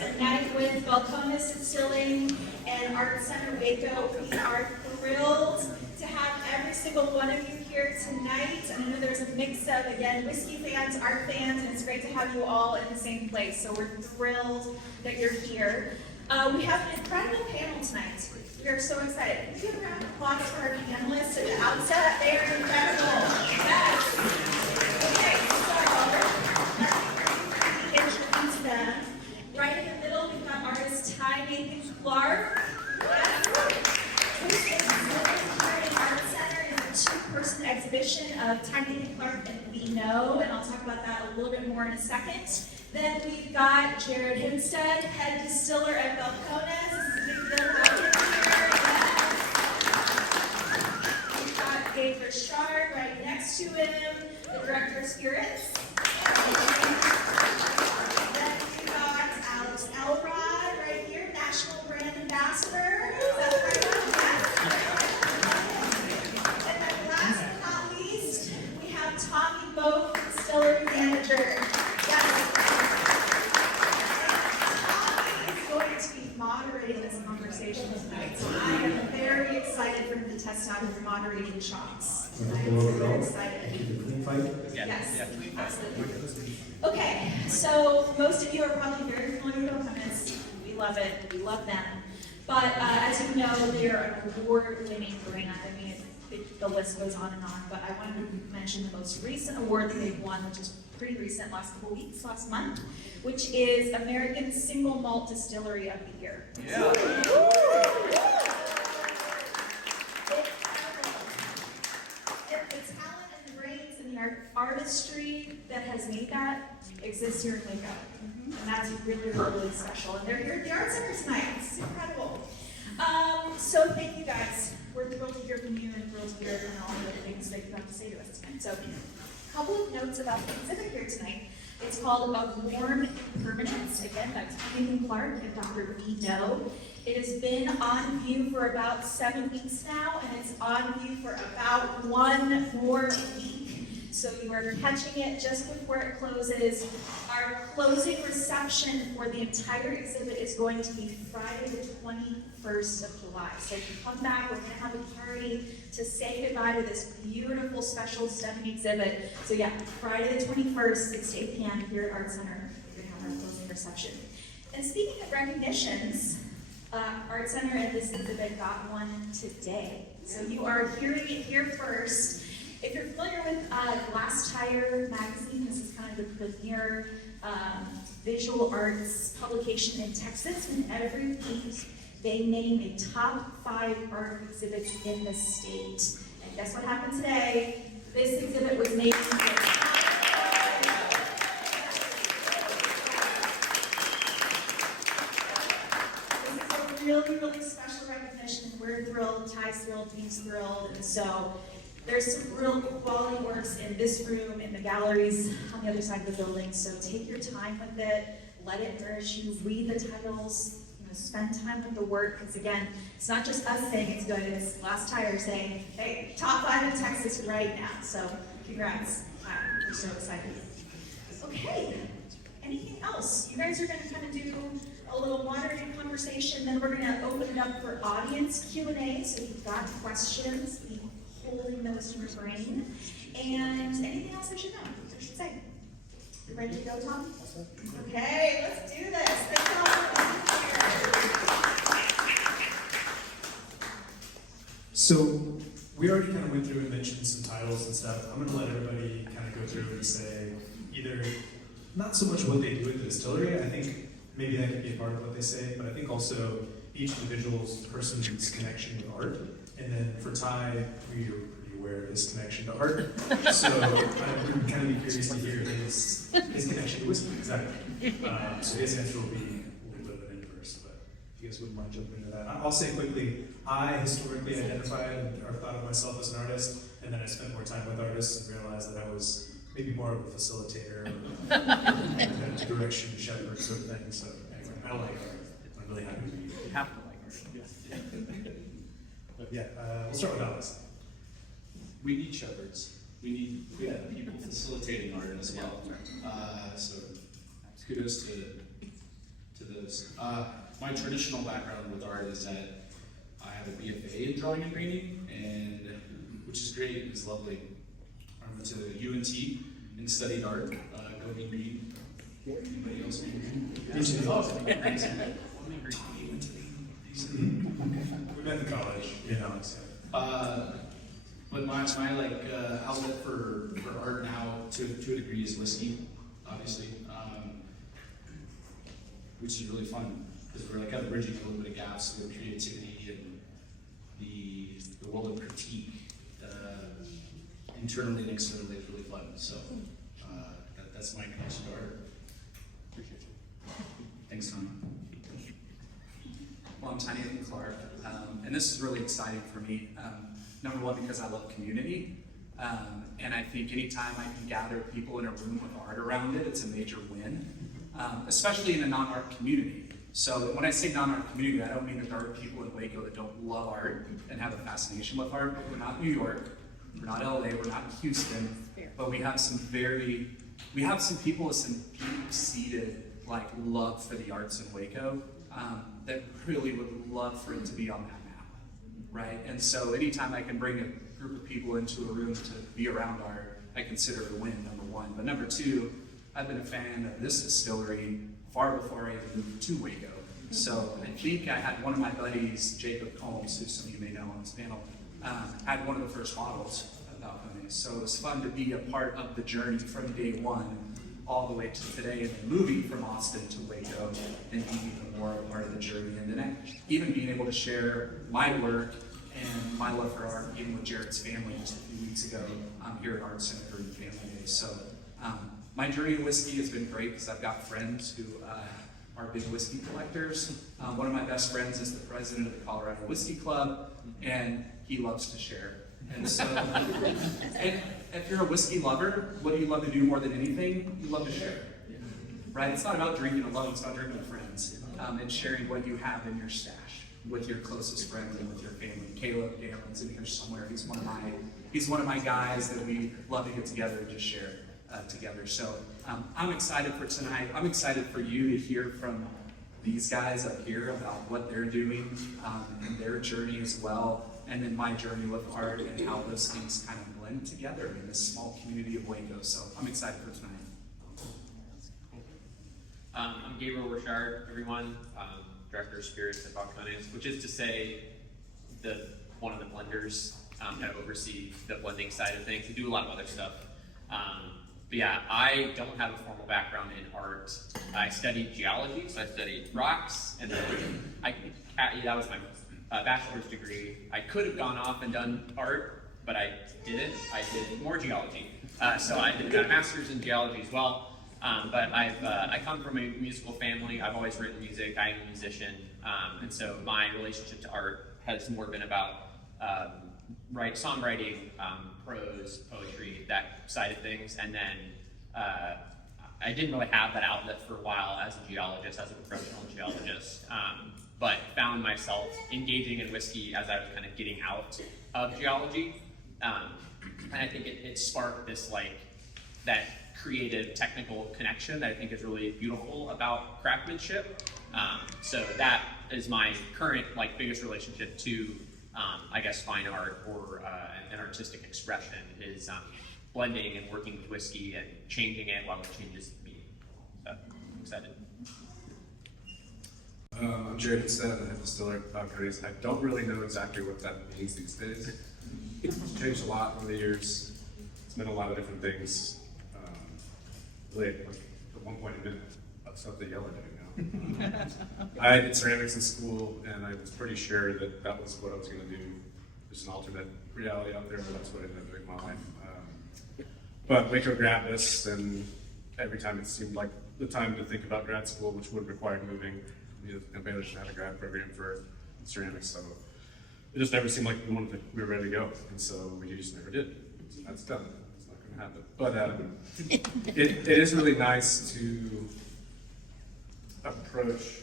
tonight with Balcones Distilling and Center Waco. We are thrilled to have every single one of you here tonight. And I know there's a mix of, again, whiskey fans, art fans, and it's great to have you all in the same place. So we're thrilled that you're here. We have an incredible panel tonight. We are so excited. Can you give a round of applause for our panelists at the outset? They are incredible. Yes. Okay, so introduce them. Right in the middle, we've got artist Ty Nathan Clark. Who's exhibiting here in Art Center in a two-person exhibition of Ty Nathan Clark and Vy Ngo, and I'll talk about that a little bit more in a second. Then we've got Himstedt, head distiller at Balcones. This is a big deal to have him here. We've got Gabriel right next to him, the director of spirits. Then we've got Elrod right here, national brand ambassador. Is that right? And then last but not least, we have Mote, distillery manager. Moderating this conversation tonight, so I am very excited for him to test out his moderating chops. I am super excited. Yes, absolutely. Okay, so most of you are probably very familiar with Balcones. We love it, we love them. But as you know, they're an award-winning brand. I mean, the list goes on and on, but I wanted to mention the most recent award that they've won, which is pretty recent, last couple weeks, last month, which is American Single Malt Distillery of the Year. Yeah. The talent and the brains and the artistry that has made that exists here in Waco. And that's really, really special. And they're here at the Art Center tonight. It's incredible. So thank you guys. We're thrilled to hear from you and thrilled to hear from all the things that you have to say to us tonight. So a couple of notes about the exhibit here tonight. It's called Warm Impermanence, again, by Nathan Clark and Dr. Vy Ngo. It has been on view for about 7 weeks now, and it's on view for about 1 more week. So you are catching it just before it closes. Our closing reception for the entire exhibit is going to be Friday the 21st of July. So if you come back, we're going to have a party to say goodbye to this beautiful special stunning exhibit. So yeah, Friday the 21st, 6 to 8 p.m. here at Art Center, we're going to have our closing reception. And speaking of recognitions, Art Center and this exhibit got one today. So you are hearing it here first. If you're familiar with Glass Tire magazine, this is kind of the premier visual arts publication in Texas, and every week they name a top 5 art exhibits in the state. And guess what happened today? This exhibit was named the top 5. This is a really, really special recognition. We're thrilled, Ty's thrilled, Dean's thrilled, and so there's some real quality works in this room, in the galleries on the other side of the building, so take your time with it, let it nourish you, read the titles, spend time with the work, because again, it's not just us saying it's good, it's Glass Tire saying, hey, top 5 in Texas right now, so congrats, we're so excited. Okay, anything else? You guys are going to kind of do a little moderated conversation, then we're going to open it up for audience Q&A, so if you've got questions, holding those in your brain. And anything else I should know? I should say. You ready to go, Tom? Okay, let's do this. Thanks all for being here. So we already kind of went through and mentioned some titles and stuff. I'm going to let everybody kind of go through and say either not so much what they do at the distillery. I think maybe that could be a part of what they say, but I think also each individual person's connection with art. And then for Ty, you're pretty aware of his connection to art. So I would kind of be curious to hear his connection to whiskey. Exactly. So his answer will be a little bit of an inverse, but if you guys wouldn't mind jumping into that. I'll say quickly, I historically identified or thought of myself as an artist, and then I spent more time with artists and realized that I was maybe more of a facilitator, or direction shepherd sort of thing. So anyway, I like art. I'm really happy to be here. You have to like art. Yeah, we'll start with Alex. We need shepherds. We need people facilitating art as well. So kudos to the those. My traditional background with art is that I have a BFA in drawing and painting, and which is great. It's lovely. I went to UNT and studied art. Go Big Green. Anybody else? We met in college, you know. So. But my outlet for art now to a degree is whiskey, obviously, which is really fun because we're like kind of bridging a little bit of gaps with creativity and the world of critique internally and externally is really fun. So that's my connection to art. Appreciate you. Thanks, Tom. Well, I'm Tiny Clark, and this is really exciting for me. Number one, because I love community, and I think anytime I can gather people in a room with art around it, it's a major win, especially in a non-art community. So when I say non-art community, I don't mean that there are people in Waco that don't love art and have a fascination with art. We're not New York, we're not LA, we're not Houston, but we have some people with some deep-seated love for the arts in Waco that really would love for it to be on that map, right? And so anytime I can bring a group of people into a room to be around art, I consider it a win, number one. But number two, I've been a fan of this distillery far before I even moved to Waco. So I think I had one of my buddies, Jacob Combs, who some of you may know on this panel, had one of the first bottles of Balcones. So it was fun to be a part of the journey from day one all the way to today, and then moving from Austin to Waco and being even more a part of the journey. And then even being able to share my work and my love for art, even with Jared's family just a few weeks ago here at Art Center during Family Days. So my journey in whiskey has been great because I've got friends who are big whiskey collectors. One of my best friends is the president of the Colorado Whiskey Club, and he loves to share. And so, and if you're a whiskey lover, what do you love to do more than anything? You love to share, right? It's not about drinking alone, it's about drinking with friends and sharing what you have in your stash with your closest friends and with your family. Caleb Damron's in here somewhere. He's one of my guys that we love to get together and just share together. So I'm excited for tonight. I'm excited for you to hear from these guys up here about what they're doing and their journey as well. And then my journey with art and how those things kind of blend together in this small community of Waco. So I'm excited for tonight. I'm Gabriel, Richarde, everyone, Director of Spirits at Balcones, which is to say one of the blenders that oversee the blending side of things. We do a lot of other stuff. But yeah, I don't have a formal background in art. I studied geology, so I studied rocks, and then that was my bachelor's degree. I could have gone off and done art, but I didn't. I did more geology. So I did a master's in geology as well. But I come from a musical family. I've always written music. I am a musician. And so my relationship to art has more been about songwriting, prose, poetry, that side of things. And then I didn't really have that outlet for a while as a geologist, as a professional geologist. But found myself engaging in whiskey as I was kind of getting out of geology. And I think it sparked this that creative technical connection that I think is really beautiful about craftsmanship. So that is my current biggest relationship to I guess fine art or an artistic expression is blending and working with whiskey and changing it while it changes me. So I'm excited. I'm Jared Himstedt, I'm the Distiller at Balcones. I don't really know exactly what that means these days. It's changed a lot over the years. It's meant a lot of different things. Really, at one point it meant stuff that y'all are doing now. I did ceramics in school, and I was pretty sure that that was what I was going to do. There's an alternate reality out there, but that's what I ended up doing in my life. But Waco grabbed us, and every time it seemed like the time to think about grad school, which would require moving, Baylor had a grad program for ceramics, so it just never seemed like we were ready to go, and so we just never did. So that's done. It's not going to happen. But it is really nice to approach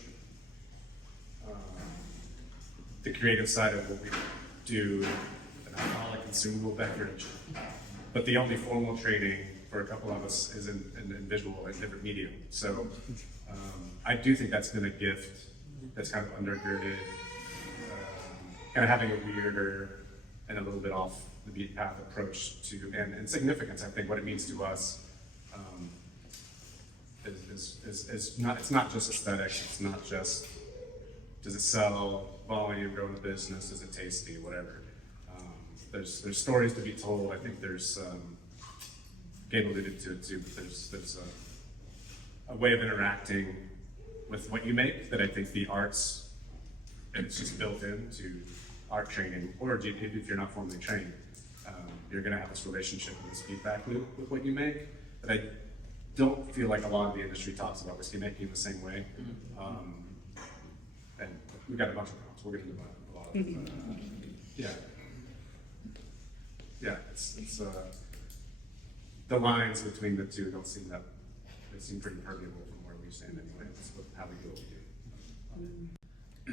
the creative side of what we do with an alcoholic consumable beverage. But the only formal training for a couple of us is in visual and different medium. So I do think that's been a gift that's kind of undergirded, kind of having a weirder and a little bit off the beat path approach to, and significance, I think what it means to us is not, it's not just aesthetics, it's not just, does it sell, volume, grow the business, is it tasty, whatever. There's stories to be told. I think there's, Gabe alluded to it too, but there's a way of interacting with what you make that I think the arts, and it's just built into art training, or if you're not formally trained, you're gonna have this relationship and this feedback loop with what you make that I don't feel like a lot of the industry talks about whiskey making the same way. And we've got a bunch of problems. We'll get into a lot of yeah. Yeah, it's the lines between the two don't seem that, they seem pretty permeable from where we stand anyway. That's how we do what we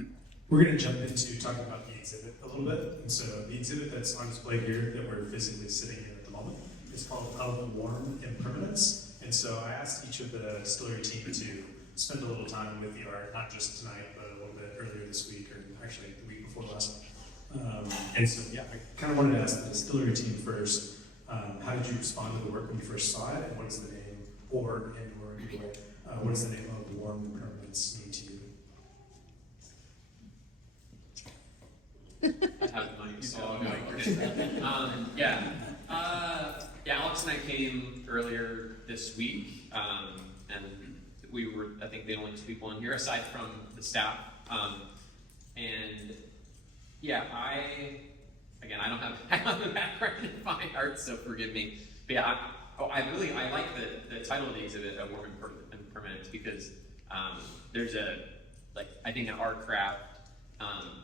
do. We're going to jump into talking about the exhibit a little bit. And so the exhibit that's on display here that we're physically sitting in at the moment is called Warm Impermanence. And so I asked each of the Distillery team to spend a little time with the art, not just tonight, but a little bit earlier this week, or actually the week before last. And so, yeah, I kind of wanted to ask the Distillery team first, how did you respond to the work when you first saw it, and what is the name, or either way, what does the name of Warm Impermanence mean to you? I have the mic, so I'll go. Yeah, Alex and I came earlier this week, and we were, I think, the only two people in here aside from the staff. And yeah, I don't have a background in fine art, so forgive me. But yeah, I like the title of the exhibit, Warm Impermanence, because there's I think in art craft,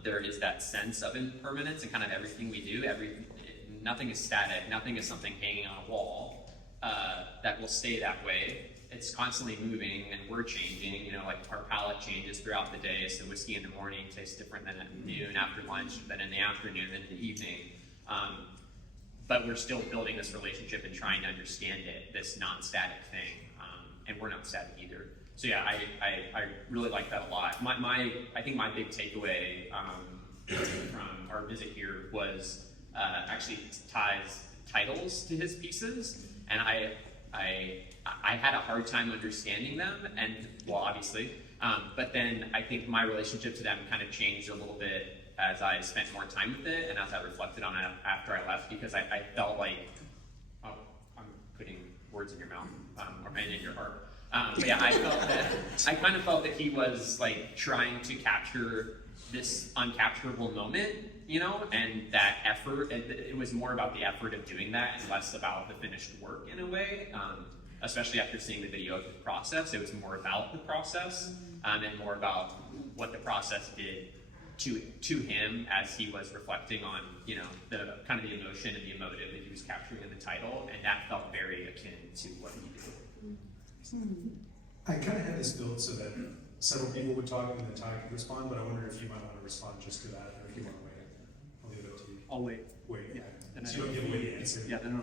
there is that sense of impermanence in kind of everything we do. Nothing is static, nothing is something hanging on a wall that will stay that way. It's constantly moving, and we're changing. You know, like our palate changes throughout the day. So whiskey in the morning tastes different than at noon, after lunch, than in the afternoon, than in the evening. But we're still building this relationship and trying to understand it, this non-static thing. And we're not static either. So yeah, I really like that a lot. I think my big takeaway from our visit here was actually Ty's titles to his pieces, and I had a hard time understanding them, and well, obviously, but then I think my relationship to them kind of changed a little bit as I spent more time with it, and as I reflected on it after I left, because I felt like, oh, I'm putting words in your mouth, and in your heart. But yeah, I kind of felt that he was like trying to capture this uncapturable moment, you know, and that effort, it was more about the effort of doing that and less about the finished work in a way, especially after seeing the video of the process. It was more about the process and more about what the process did to him as he was reflecting on, you know, the kind of the emotion and the emotive that he was capturing in the title, and that felt very akin to what he did. I kind of had this built so that several people would talk and then Ty could respond, but I wonder if you might want to respond just to that, or if you want to wait. I'll leave it up to you. I'll wait. Wait, yeah. And So you don't give away the answer. Yeah, no.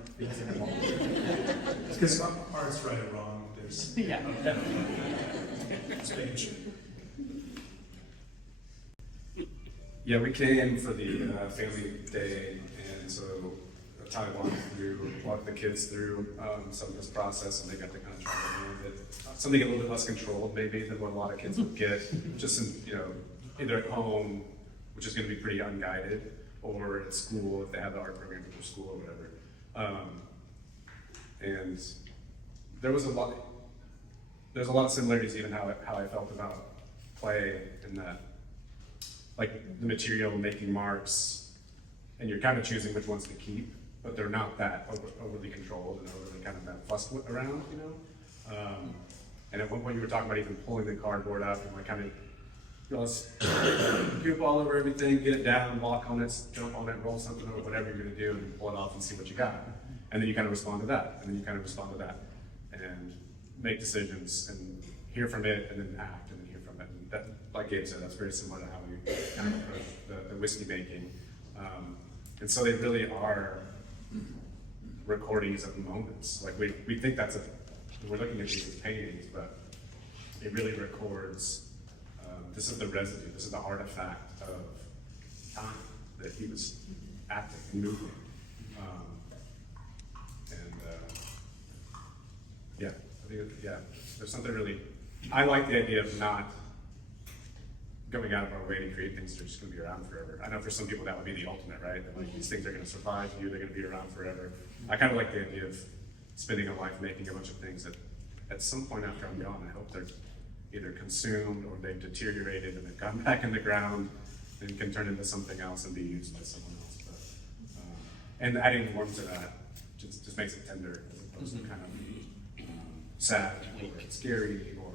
Because art's right or wrong, there's... Yeah. Just making sure. Yeah, we came for the family day, and so Ty walked the kids through some of this process, and they got to kind of try to learn it. Something a little bit less controlled, maybe, than what a lot of kids would get, just in, you know, either at home, which is going to be pretty unguided, or at school if they have the art program at their school or whatever. And there's a lot of similarities, even how I felt about clay, in that, like the material making marks, and you're kind of choosing which ones to keep, but they're not that overly controlled and overly kind of that fussed around, you know. And at one point you were talking about even pulling the cardboard up and like kind of, you know, let's goop all over everything, get it down, walk on it, jump on it, roll something or whatever you're gonna do, and pull it off and see what you got. And then you kind of respond to that, and then you kind of respond to that, and make decisions and hear from it, and then act, and then hear from it. And that, like Gabe said, that's very similar to how we kind of approach the whiskey making. And so they really are recordings of moments. Like we think we're looking at these as paintings, but it really records, this is the residue, this is the artifact of time that he was acting and moving. Yeah, I think, there's something really, I like the idea of not going out of our way to create things that are just gonna be around forever. I know for some people that would be the ultimate, right? That like these things are gonna survive you, they're gonna be around forever. I kind of like the idea of spending a life making a bunch of things that at some point after I'm gone, I hope they're either consumed or they've deteriorated and they've gone back in the ground and can turn into something else and be used by someone else. But, and adding warmth to that just makes it tender as opposed to kind of sad or scary or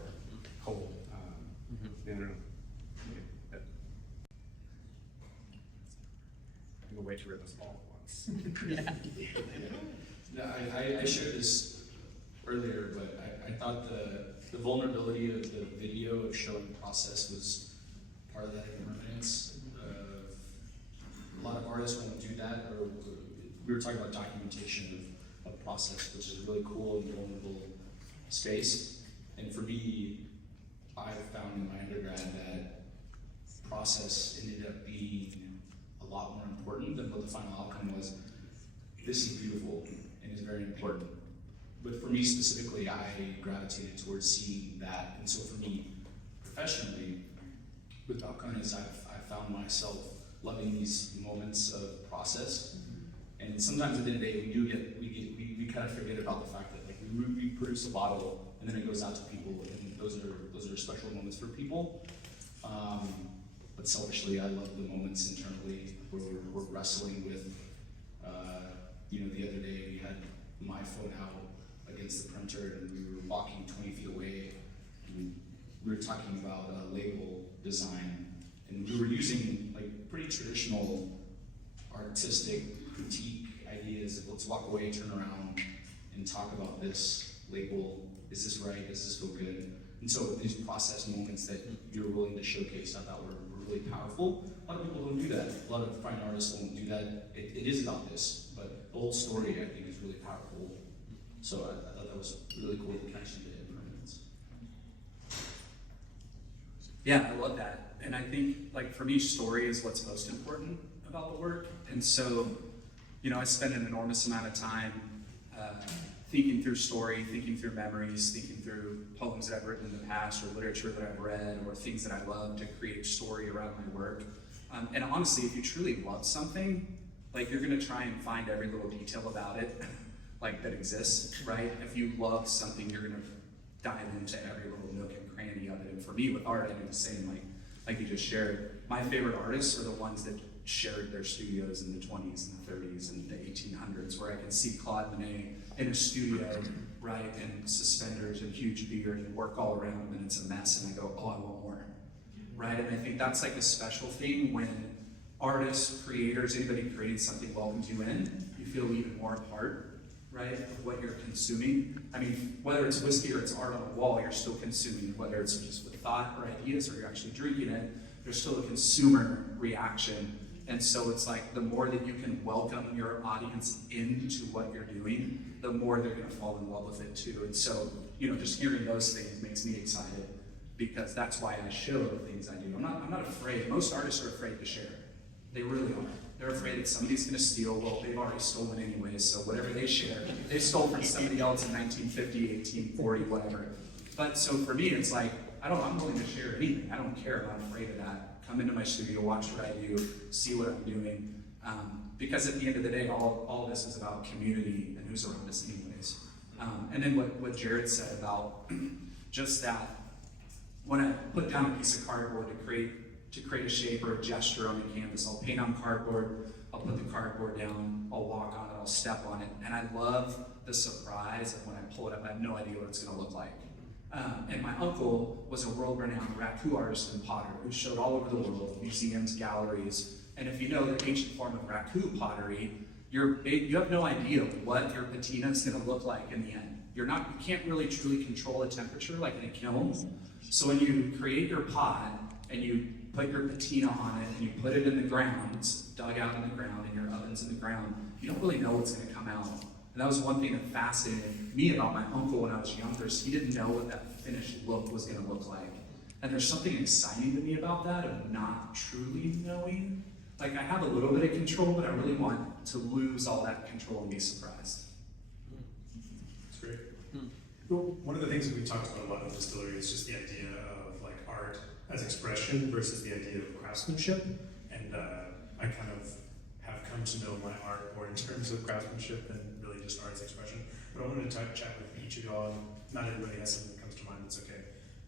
cold. I don't know. I'm gonna wait to rip us all at once. No, I shared this earlier, but I thought the vulnerability of the video of showing the process was part of that impermanence. A lot of artists won't do that, or we were talking about documentation of process, which is a really cool and vulnerable space. And for me, I found in my undergrad that process ended up being a lot more important than what the final outcome was. This is beautiful and is very important. But for me specifically, I gravitated towards seeing that. And so for me, professionally, with Balcones, I found myself loving these moments of process. And sometimes at the end of the day, we kind of forget about the fact that like we produce a bottle and then it goes out to people, and those are special moments for people. But selfishly, I love the moments internally where we're wrestling with. The other day we had my phone out against the printer, and we were walking 20 feet away. And we were talking about label design, and we were using like pretty traditional artistic critique ideas. Let's walk away, turn around, and talk about this label. Is this right? Does this feel good? And so these process moments that you're willing to showcase, I thought were really powerful. A lot of people don't do that. A lot of fine artists won't do that. It is about this, but the whole story, I think, is really powerful. So I thought that was really cool, the connection to impermanence. Yeah, I love that. And I think, like, for me, story is what's most important about the work. And so, I spend an enormous amount of time thinking through story, thinking through memories, thinking through poems that I've written in the past, or literature that I've read, or things that I love to create story around my work. And honestly, if you truly love something, like, you're gonna try and find every little detail about it, like, that exists, right? If you love something, you're gonna dive into every little nook and cranny of it. And for me, with art, I do the same, like you just shared. My favorite artists are the ones that shared their studios in the 20s and the 30s and the 1800s, where I can see Claude Monet in a studio, right, and suspenders and huge beard and work all around him, and it's a mess, and I go, oh, I want more, right? And I think that's like a special thing when artists, creators, anybody creating something welcomes you in, you feel even more a part, right, of what you're consuming. I mean, whether it's whiskey or it's art on a wall, you're still consuming, whether it's just with thought or ideas or you're actually drinking it, there's still a consumer reaction. And so it's like the more that you can welcome your audience into what you're doing, the more they're gonna fall in love with it too. And so, just hearing those things makes me excited, because that's why I show the things I do. I'm not afraid. Most artists are afraid to share. They really are. They're afraid that somebody's gonna steal. Well, they've already stolen anyways, so whatever they share, they stole from somebody else in 1950, 1840, whatever. But so for me, it's like, I'm willing to share anything. I don't care. I'm not afraid of that. Come into my studio, watch what I do, see what I'm doing. Because at the end of the day, all this is about community and who's around us anyways. And then what Jared said about just that, when I put down a piece of cardboard to create a shape or a gesture on the canvas, I'll paint on cardboard, I'll put the cardboard down, I'll walk on it, I'll step on it, and I love the surprise of when I pull it up, I have no idea what it's gonna look like. And my uncle was a world-renowned raku artist and potter who showed all over the world, museums, galleries. And if you know the ancient form of raku pottery, you have no idea what your patina is going to look like in the end. You can't really truly control the temperature like in a kiln. So when you create your pot and you put your patina on it and you put it in the ground, it's dug out in the ground and your oven's in the ground, you don't really know what's going to come out And that was one thing that fascinated me about my uncle when I was younger, is he didn't know what that finished look was gonna look like. And there's something exciting to me about that, of not truly knowing. Like, I have a little bit of control, but I really want to lose all that control and be surprised. That's great. Well, one of the things that we talked about a lot in the distillery is just the idea of like art as expression versus the idea of craftsmanship. And I kind of have come to know my art more in terms of craftsmanship than really just art as expression. But I wanted to chat with each of y'all. Not everybody has something that comes to mind, that's okay.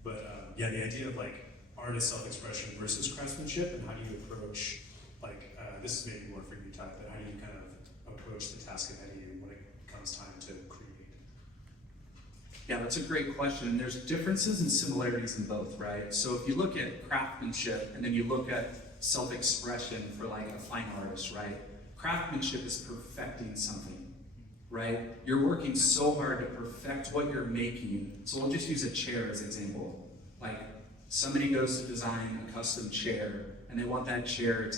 But yeah, the idea of like art as self-expression versus craftsmanship, and how do you approach, like, this is maybe more for you, Ty, but how do you kind of approach the task ahead of you when it comes time to create? Yeah, that's a great question. And there's differences and similarities in both, right? So if you look at craftsmanship and then you look at self-expression for like a fine artist, right? Craftsmanship is perfecting something, right? You're working so hard to perfect what you're making. So we'll just use a chair as an example. Like, somebody goes to design a custom chair and they want that chair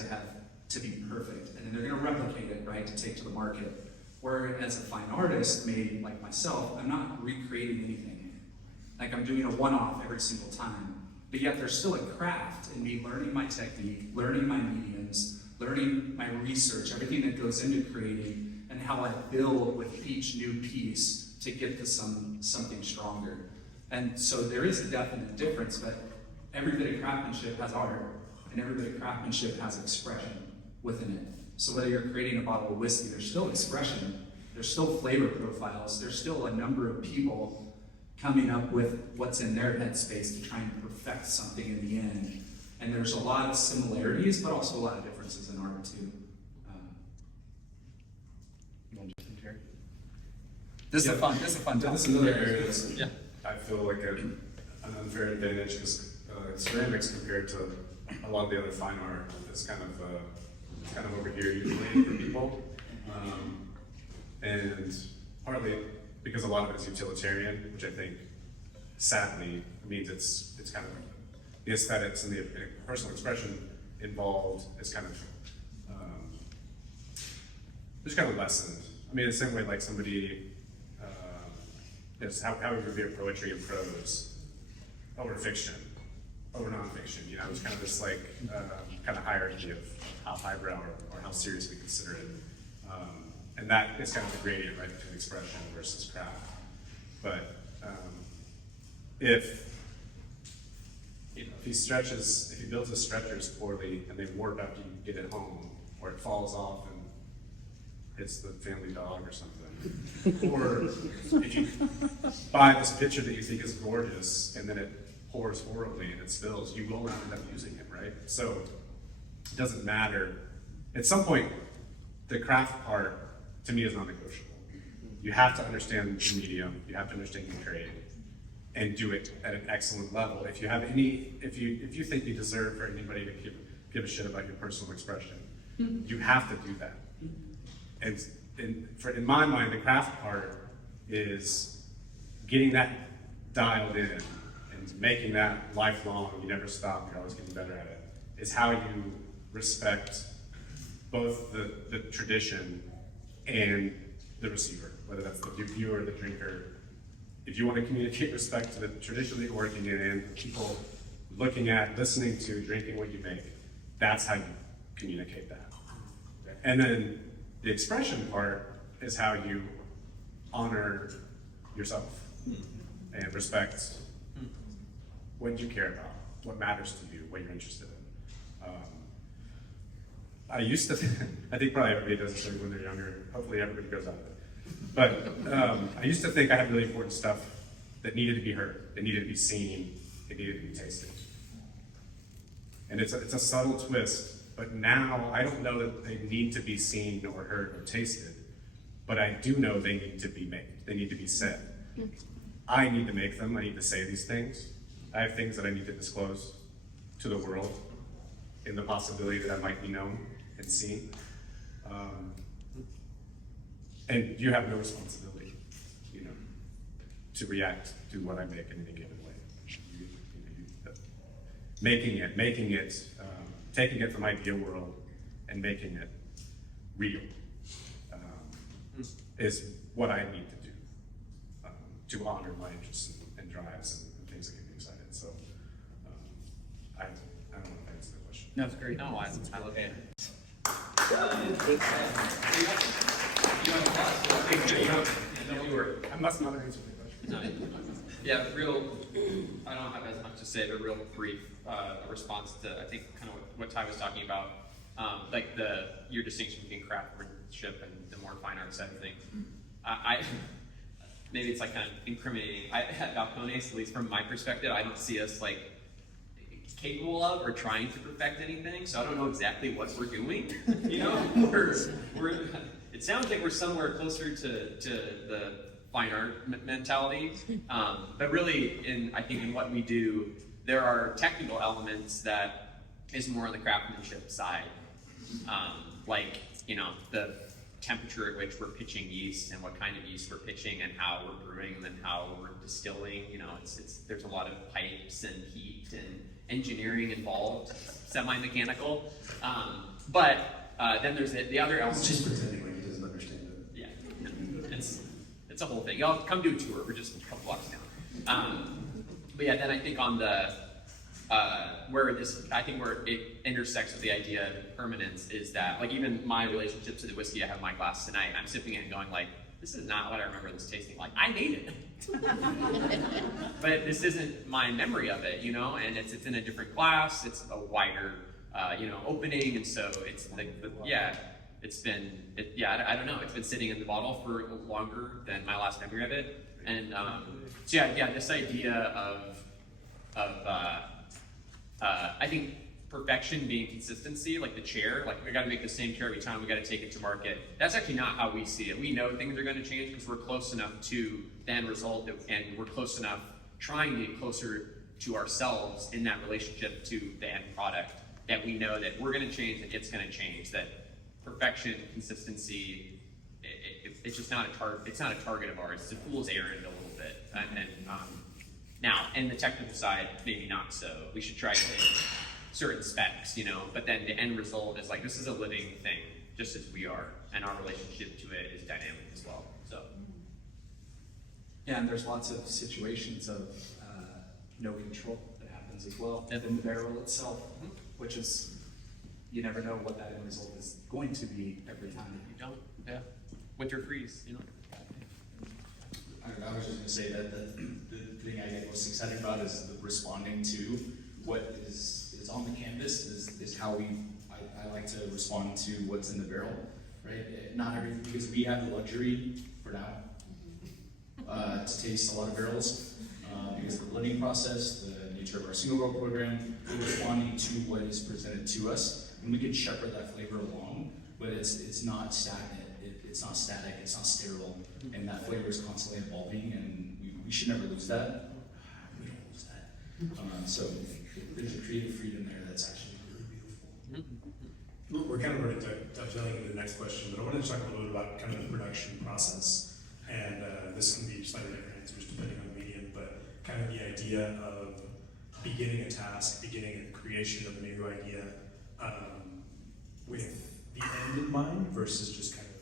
to be perfect. And then they're gonna replicate it, right, to take to the market. Whereas a fine artist, maybe like myself, I'm not recreating anything. Like, I'm doing a one-off every single time. But yet there's still a craft in me learning my technique, learning my mediums, learning my research, everything that goes into creating, and how I build with each new piece to get to something stronger. And so there is a definite difference, but every bit of craftsmanship has art, and every bit of craftsmanship has expression within it. So whether you're creating a bottle of whiskey, there's still expression, there's still flavor profiles, there's still a number of people coming up with what's in their headspace to try and perfect something in the end. And there's a lot of similarities, but also a lot of differences in art too. You want to jump in, Terry? This is a fun topic. This is another area that I feel like an unfair advantage, because ceramics compared to a lot of the other fine art is kind of over here usually for people, and partly because a lot of it is utilitarian, which I think sadly means it's kind of the aesthetics and the personal expression involved is kind of just kind of lessened. I mean, the same way like somebody is how we revere poetry and prose over fiction, over nonfiction. You know, it's kind of this like kind of hierarchy of how highbrow or how serious we consider it. And that is kind of the gradient, right, between expression versus craft. But if he builds his stretchers poorly and they warp after you get it home, or it falls off and hits the family dog or something, or if you buy this picture that you think is gorgeous and then it pours horribly and it spills, you will not end up using it, right? So it doesn't matter. At some point, the craft part to me is non-negotiable. You have to understand the medium, you have to understand your trade, and do it at an excellent level. If you have if you think you deserve for anybody to give a shit about your personal expression, you have to do that. And in my mind, the craft part is getting that dialed in and making that lifelong. You never stop. You're always getting better at it. Is how you respect both the tradition and the receiver, whether that's the viewer or the drinker. If you want to communicate respect to the tradition that you're working in and people looking at, listening to, drinking what you make, that's how you communicate that. And then the expression part is how you honor yourself and respect what you care about, what matters to you, what you're interested in. I used to, I think probably everybody does this when they're younger. Hopefully everybody goes out of it. But I used to think I had really important stuff that needed to be heard, it needed to be seen, it needed to be tasted. And it's a subtle twist, but now I don't know that they need to be seen or heard or tasted, but I do know they need to be made, they need to be said. I need to make them, I need to say these things. I have things that I need to disclose to the world in the possibility that I might be known and seen. And you have no responsibility, you know, to react to what I make in any given way. Making it, taking it from ideal world and making it real. is what I need to do to honor my interests and drives and things that get me excited. So I don't know if I answered the question. No, it's great. No, I love it. I must not have answered the question. No, yeah, I don't have as much to say, but real brief response to, I think, kind of what Ty was talking about, like your distinction between craftsmanship and the more fine art side of things. Maybe it's like kind of incriminating. At Balcones, at least from my perspective, I don't see us like capable of or trying to perfect anything, so I don't know exactly what we're doing. You know, it sounds like we're somewhere closer to the fine art mentality, but really, I think in what we do, there are technical elements that is more on the craftsmanship side, like the temperature at which we're pitching yeast and what kind of yeast we're pitching and how we're brewing and then how we're distilling. There's a lot of pipes and heat and engineering involved, semi-mechanical, but then there's the other elements. Just pretending like he doesn't understand it. Yeah, it's a whole thing. Y'all come do a tour. We're just a couple blocks down. But yeah, then I think on the where it intersects with the idea of impermanence is that, like, even my relationship to the whiskey I have in my glass tonight, I'm sipping it and going like, this is not what I remember this tasting like. I made it. But this isn't my memory of it, and it's in a different glass, it's a wider, opening, and so it's I don't know, it's been sitting in the bottle for longer than my last memory of it, and this idea of I think perfection being consistency, like the chair, like we got to make the same chair every time, we got to take it to market. That's actually not how we see it. We know things are going to change because we're close enough to the end result, and we're close enough trying to get closer to ourselves in that relationship to the end product, that we know that we're going to change and it's going to change, that perfection, consistency, it's just not a target. It's not a target of ours. It's a fool's errand a little bit. Now, in the technical side, maybe not so. We should try to hit certain specs, but then the end result is like, this is a living thing, just as we are, and our relationship to it is dynamic as well. So, Yeah, and there's lots of situations of no control that happens as well in the barrel itself, which is, you never know what that end result is going to be every time. you don't, winter freeze, I was just going to say that the thing I get most excited about is responding to what is on the canvas, is how I like to respond to what's in the barrel, right? Not everything, because we have the luxury for now to taste a lot of barrels because of the blending process, the nature of our single barrel program. We're responding to what is presented to us, and we can shepherd that flavor along, but it's not stagnant. It's not static, it's not sterile, and that flavor is constantly evolving, and we should never lose that. We don't lose that. So there's a creative freedom there that's actually really beautiful. We're kind of already dovetailing into the next question, but I wanted to talk a little bit about kind of the production process, and this can be slightly different answers depending on the medium, but kind of the idea of beginning a task, beginning a creation of a new idea with the end in mind versus just kind of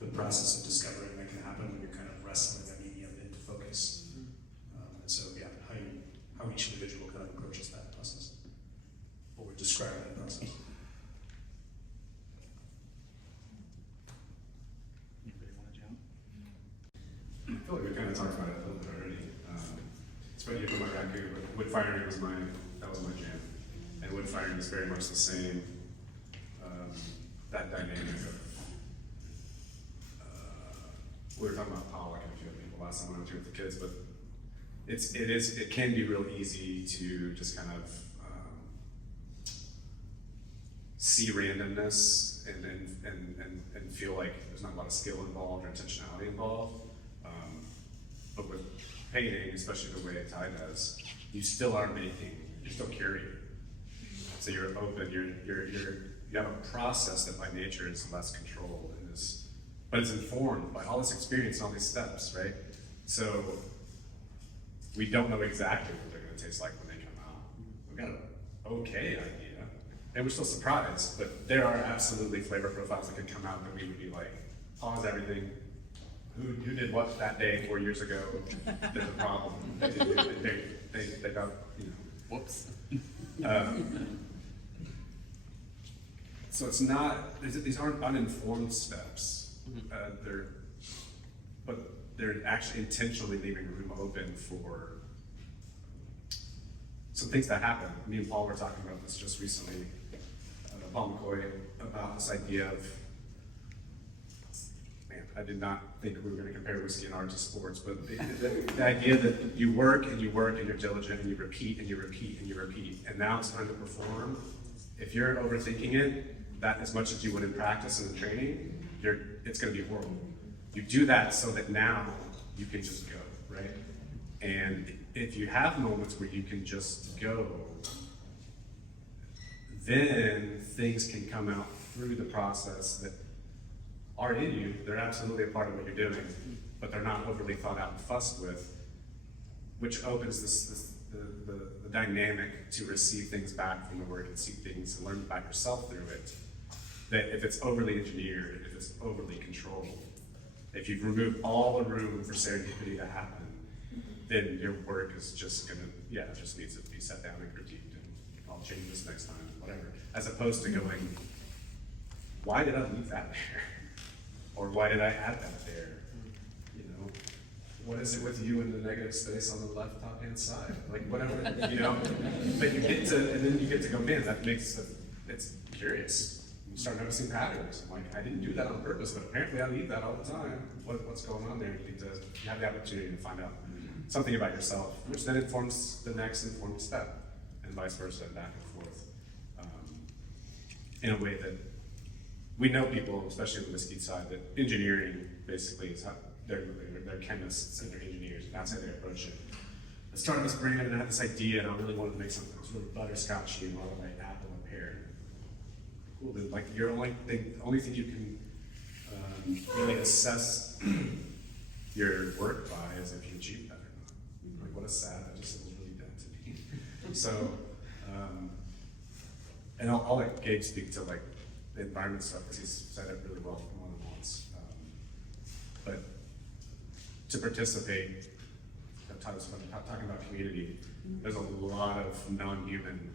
the process of discovering that can happen when you're kind of wrestling that medium into focus. And so, how each individual kind of approaches that process, or would describe that process. Anybody want to jump? I feel like we kind of talked about it a little bit already. It's funny, from my background, wood firing was my jam, and wood firing is very much the same. That dynamic of we were talking about pollock and a few other people last time when I was here with the kids, but it can be real easy to just kind of see randomness and feel like there's not a lot of skill involved or intentionality involved. But with painting, especially the way Ty does, you still are making, you're still curing. So you're open, you have a process that by nature is less controlled and is, but it's informed by all this experience and all these steps, right? So we don't know exactly what they're going to taste like when they come out. We've got an okay idea, and we're still surprised, but there are absolutely flavor profiles that could come out that we would be like, pause everything, who did what that day 4 years ago, there's a problem. They got, you know, Whoops. So it's not, these aren't uninformed steps. They're actually intentionally leaving room open for some things that happen. Me and Paul were talking about this just recently, Paul McCoy, about this idea of, man, I did not think we were going to compare whiskey and art to sports, but the idea that you work and you work and you're diligent and you repeat and you repeat and you repeat, and now it's time to perform. If you're overthinking it, that as much as you would in practice and in training, it's going to be horrible. You do that so that now you can just go, right? And if you have moments where you can just go, then things can come out through the process that are in you. They're absolutely a part of what you're doing, but they're not overly thought out and fussed with, which opens the dynamic to receive things back from the work and see things and learn about yourself through it. That if it's overly engineered, if it's overly controlled, if you've removed all the room for serendipity to happen, then your work is just gonna, it just needs to be set down and critiqued, and I'll change this next time, whatever. As opposed to going, why did I leave that there? Or why did I add that there? You know, what is it with you in the negative space on the left top-hand side? Like whatever, you know, but you get to, and then you get to go, man, that makes it's curious. You start noticing patterns. I'm like, I didn't do that on purpose, but apparently I leave that all the time. What's going on there? You have the opportunity to find out something about yourself, which then informs the next informed step, and vice versa, back and forth. In a way that we know people, especially on the whiskey side, that engineering basically is how they're chemists and they're engineers, and that's how they approach it. I started this brand and I had this idea, and I really wanted to make something that was really butterscotchy and all like apple and pear. Cool, then like the only thing you can really assess your work by is if you achieve that or not. Like what a sad, that just was really dead to me. So, and I'll let Gabe speak to like the environment stuff because he's said it really well from one-on-ones. But to participate, talking about community, there's a lot of non-human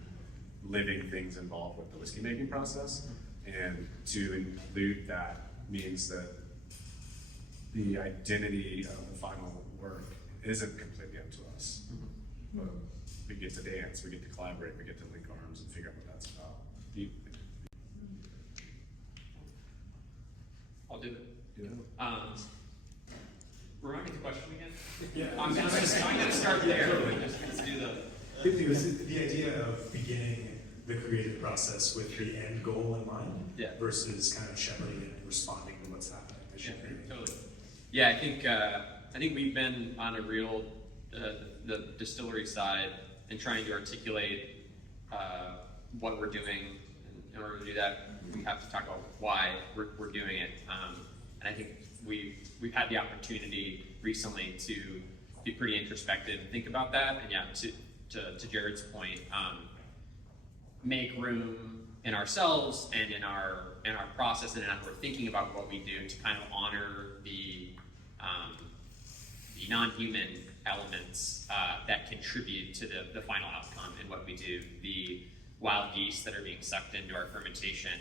living things involved with the whiskey making process, and to include that means that the identity of the final work isn't completely up to us. But we get to dance, we get to collaborate, we get to link arms and figure out what that's about. I'll do it. Yeah. Remind me the question again? Yeah. I'm gonna start there. Let's do the. It was the idea of beginning the creative process with the end goal in mind, versus kind of shepherding it and responding to what's happening. Totally. Yeah, I think we've been on a real the distillery side and trying to articulate what we're doing. In order to do that, we have to talk about why we're doing it. And I think we've had the opportunity recently to be pretty introspective and think about that. And to Jared's point, make room in ourselves and in our process and in how we're thinking about what we do to kind of honor the non-human elements that contribute to the final outcome in what we do. The wild yeast that are being sucked into our fermentation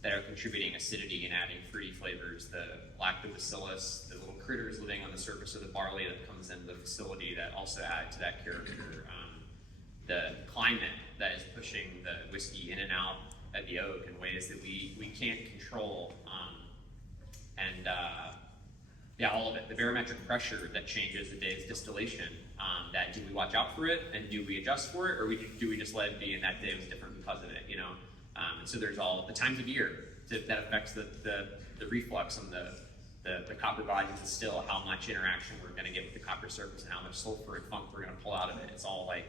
that are contributing acidity and adding fruity flavors, the lactobacillus, the little critters living on the surface of the barley that comes into the facility that also add to that character. The climate that is pushing the whiskey in and out of the oak in ways that we can't control. All of it. The barometric pressure that changes the day's distillation. That do we watch out for it and do we adjust for it, or do we just let it be and that day was different because of it, you know? And so there's all the times of year that affects the reflux and the copper bodies of the still, how much interaction we're going to get with the copper surface and how much sulfur and funk we're going to pull out of it. It's all like,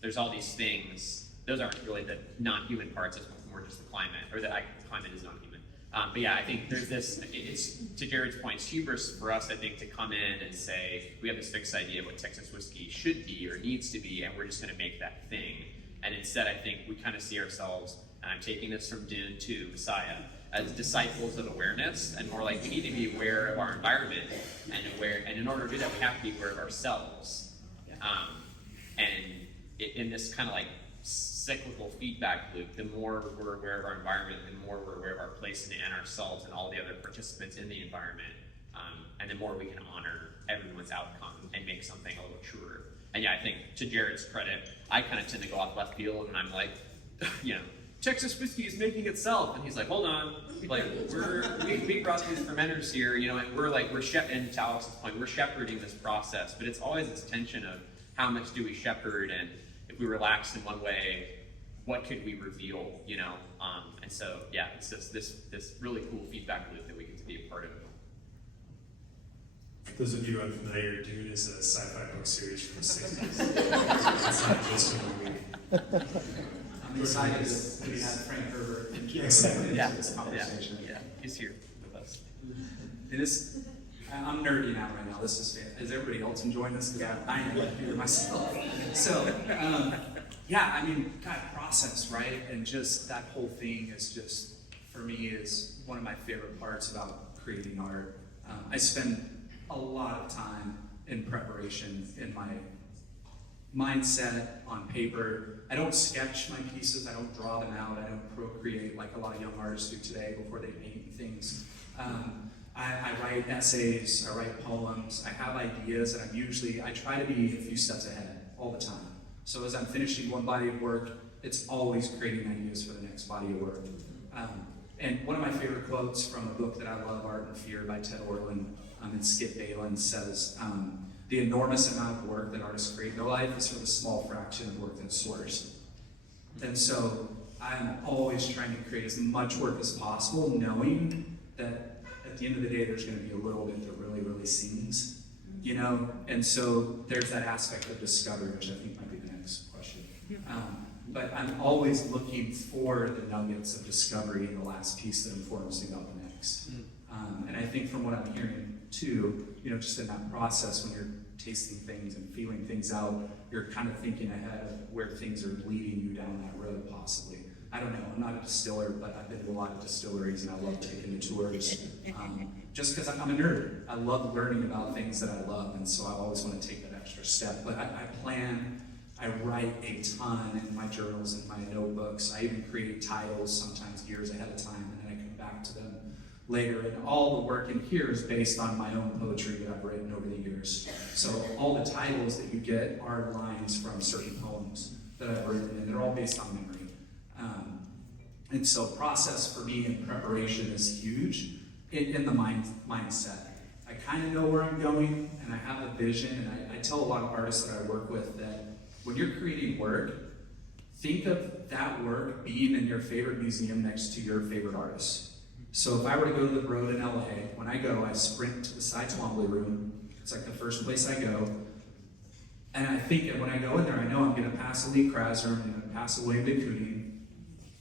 there's all these things. Those aren't really the non-human parts, it's more just the climate, or the climate is non-human. But yeah, I think there's this, it's to Jared's point, it's hubris for us, I think, to come in and say, we have this fixed idea of what Texas whiskey should be or needs to be, and we're just going to make that thing. And instead, I think we kind of see ourselves, and I'm taking this from Dune to Messiah, as disciples of awareness, and more like we need to be aware of our environment, and in order to do that, we have to be aware of ourselves. In this kind of like cyclical feedback loop, the more we're aware of our environment, the more we're aware of our place and ourselves and all the other participants in the environment, and the more we can honor everyone's outcome and make something a little truer. And yeah, I think to Jared's credit, I kind of tend to go off left field, and I'm like, Texas whiskey is making itself, and he's like, hold on, like we brought these fermenters here, and and to Alex's point, we're shepherding this process, but it's always this tension of how much do we shepherd, and if we relax in one way, what could we reveal, and so yeah, it's just this really cool feedback loop that we get to be a part of. For those of you who are unfamiliar, Dune is a sci-fi book series from the 60s. It's not just a movie. I'm excited that we had Frank Herbert and Exactly. into this conversation. Yeah, he's here with us. It is, I'm nerding out right now. This is everybody else enjoying this? Yeah, I am like here myself. So, God, process, right? And just that whole thing is just, for me, is one of my favorite parts about creating art. I spend a lot of time in preparation, in my mindset, on paper. I don't sketch my pieces, I don't draw them out, I don't procreate like a lot of young artists do today before they paint things. I write essays, I write poems, I have ideas, and I try to be a few steps ahead all the time. So as I'm finishing one body of work, it's always creating ideas for the next body of work. And one of my favorite quotes from a book that I love, Art and Fear by Ted Orland and Skip Balin, says, the enormous amount of work that artists create in their life is for the small fraction of work that's sourced. And so I'm always trying to create as much work as possible, knowing that at the end of the day, there's going to be a little bit that really, really sings, And so there's that aspect of discovery, which I think might be the next question. But I'm always looking for the nuggets of discovery in the last piece that informs me about the next. And I think from what I'm hearing too, just in that process when you're tasting things and feeling things out, you're kind of thinking ahead of where things are leading you down that road possibly. I don't know, I'm not a distiller, but I've been to a lot of distilleries and I love taking the tours. Just because I'm a nerd. I love learning about things that I love, and so I always want to take that extra step. But I write a ton in my journals and my notebooks. I even create titles sometimes years ahead of time, and then I come back to them later. And all the work in here is based on my own poetry that I've written over the years. So all the titles that you get are lines from certain poems that I've written, and they're all based on memory. And so process for me in preparation is huge in the mindset. I kind of know where I'm going, and I have a vision, and I tell a lot of artists that I work with that when you're creating work, think of that work being in your favorite museum next to your favorite artist. So if I were to go to the Broad in LA, when I go, I sprint to the Cy Twombly room. It's like the first place I go. And I think, and when I go in there, I know I'm going to pass a Lee Krasner, I'm going to pass a William de Kooning,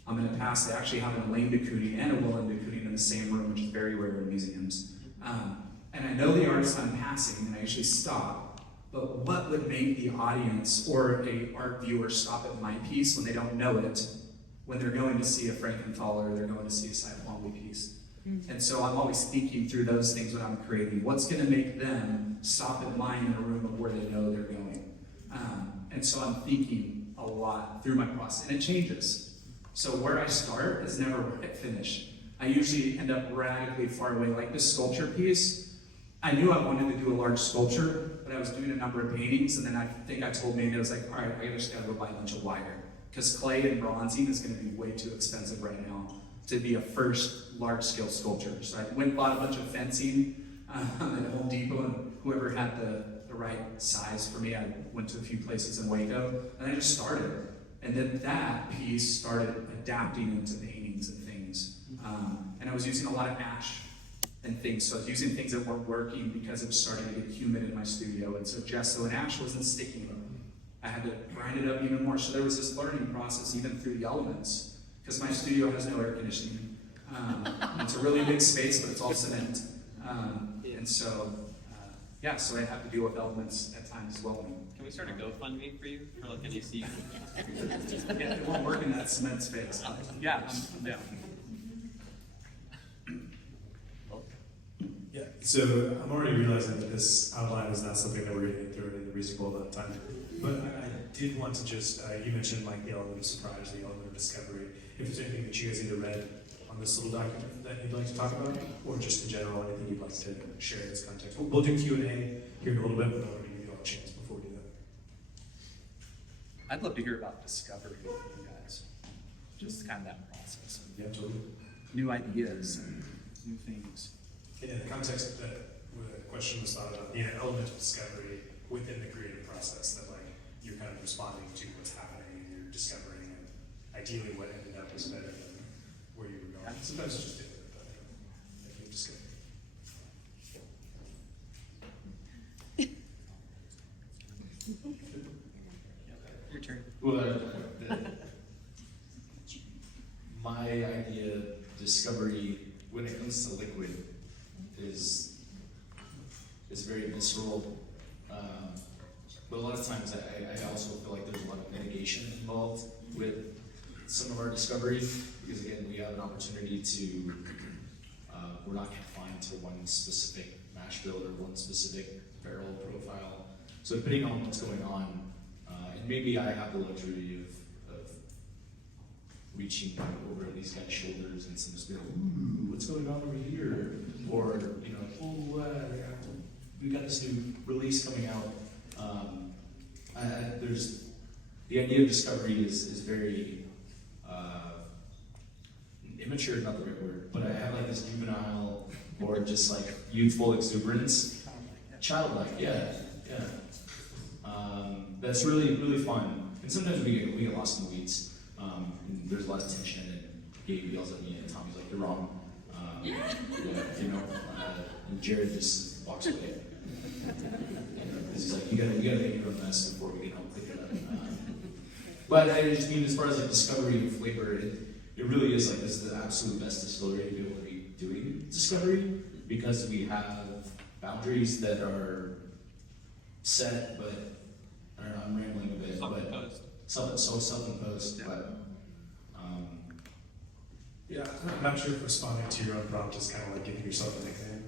I'm going to pass, they actually have an Elaine de Kooning and a Willem de Kooning in the same room, which is very rare in museums. And I know the artist I'm passing, and I usually stop. But what would make the audience or an art viewer stop at my piece when they don't know it, when they're going to see a Frankenthaler or they're going to see a Cy Twombly piece? And so I'm always thinking through those things when I'm creating. What's going to make them stop at mine in a room of where they know they're going? And so I'm thinking a lot through my process, and it changes. So where I start is never where I finish. I usually end up radically far away. Like this sculpture piece, I knew I wanted to do a large sculpture, but I was doing a number of paintings, and then I think I told Mandy, I was like, all right, I just gotta go buy a bunch of wire. Because clay and bronzing is gonna be way too expensive right now to be a first large-scale sculpture. So I went and bought a bunch of fencing at Home Depot, and whoever had the right size for me, I went to a few places in Waco, and I just started. And then that piece started adapting into paintings and things. And I was using a lot of ash and things. So I was using things that weren't working because it was starting to get humid in my studio. And so gesso and ash wasn't sticking. I had to grind it up even more. So there was this learning process even through the elements. Because my studio has no air conditioning. It's a really big space, but it's all cement. And so, so I have to deal with elements at times as well. Can we start a GoFundMe for you for like an AC? Yeah, it won't work in that cement space. Yeah, I'm down. So I'm already realizing that this outline is not something that we're going to get through in a reasonable amount of time. But I did want to just, you mentioned like the element of surprise, the element of discovery. If there's anything that you guys either read on this little document that you'd like to talk about, or just in general, anything you'd like to share in this context. We'll do Q&A here in a little bit, but I want to give you all a chance before we do that. I'd love to hear about discovery from you guys. Just kind of that process. Yeah, totally. New ideas and new things. And in the context that the question was thought about, the element of discovery within the creative process, that like you're kind of responding to what's happening and you're discovering, and ideally what ended up is better than where you were going. Sometimes it's just different, but I think discovery. Your turn. Well, my idea, discovery, when it comes to liquid, is very visceral. But a lot of times I also feel like there's a lot of mitigation involved with some of our discovery, because again, we have an opportunity to, we're not confined to one specific mash bill or one specific barrel profile. So depending on what's going on, and maybe I have the luxury of reaching over at these guys' shoulders and just be like, ooh, what's going on over here? Or, you know, we got this new release coming out. There's the idea of discovery is very immature, not the right word, but I have like this juvenile or just like youthful exuberance, childlike, yeah. That's really, really fun. And sometimes we get lost in the weeds. And there's a lot of tension, and Gabe yells at me, and Tommy's like, "You're wrong." You know, and Jared just walks away. Because he's like, "You gotta make your own mess before we can help clean it up." But I just mean, as far as like discovery and flavor, it really is like this is the absolute best distillery to be able to be doing discovery, because we have boundaries that are set, but I don't know, I'm rambling a bit, but self-imposed, but Yeah, I'm not sure if responding to your own prompt is kind of like giving yourself a nickname,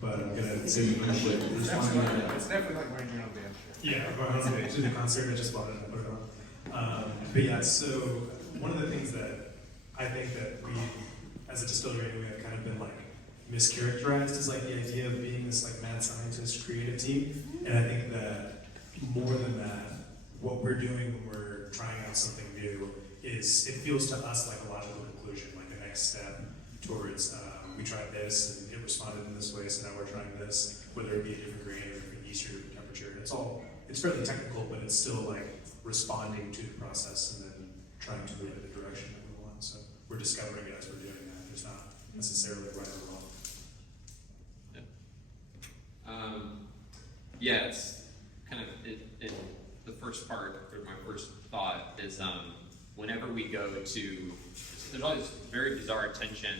but I'm gonna say responding to It's definitely like wearing your own damn shirt. yeah, to the concert I just bought it and put it on. But yeah, so one of the things that I think that we, as a distillery anyway, have kind of been like mischaracterized is like the idea of being this like mad scientist creative team, and I think that more than that, what we're doing when we're trying out something new is it feels to us like a logical conclusion, like the next step towards we tried this and it responded in this way, so now we're trying this, whether it be a different grain or a different yeast or a different temperature. It's fairly technical, but it's still like responding to the process and then trying to move in the direction that we want. So we're discovering it as we're doing that. There's not necessarily right or wrong. Yeah, it's kind of in the first part, or my first thought is whenever we go to, there's always very bizarre tension.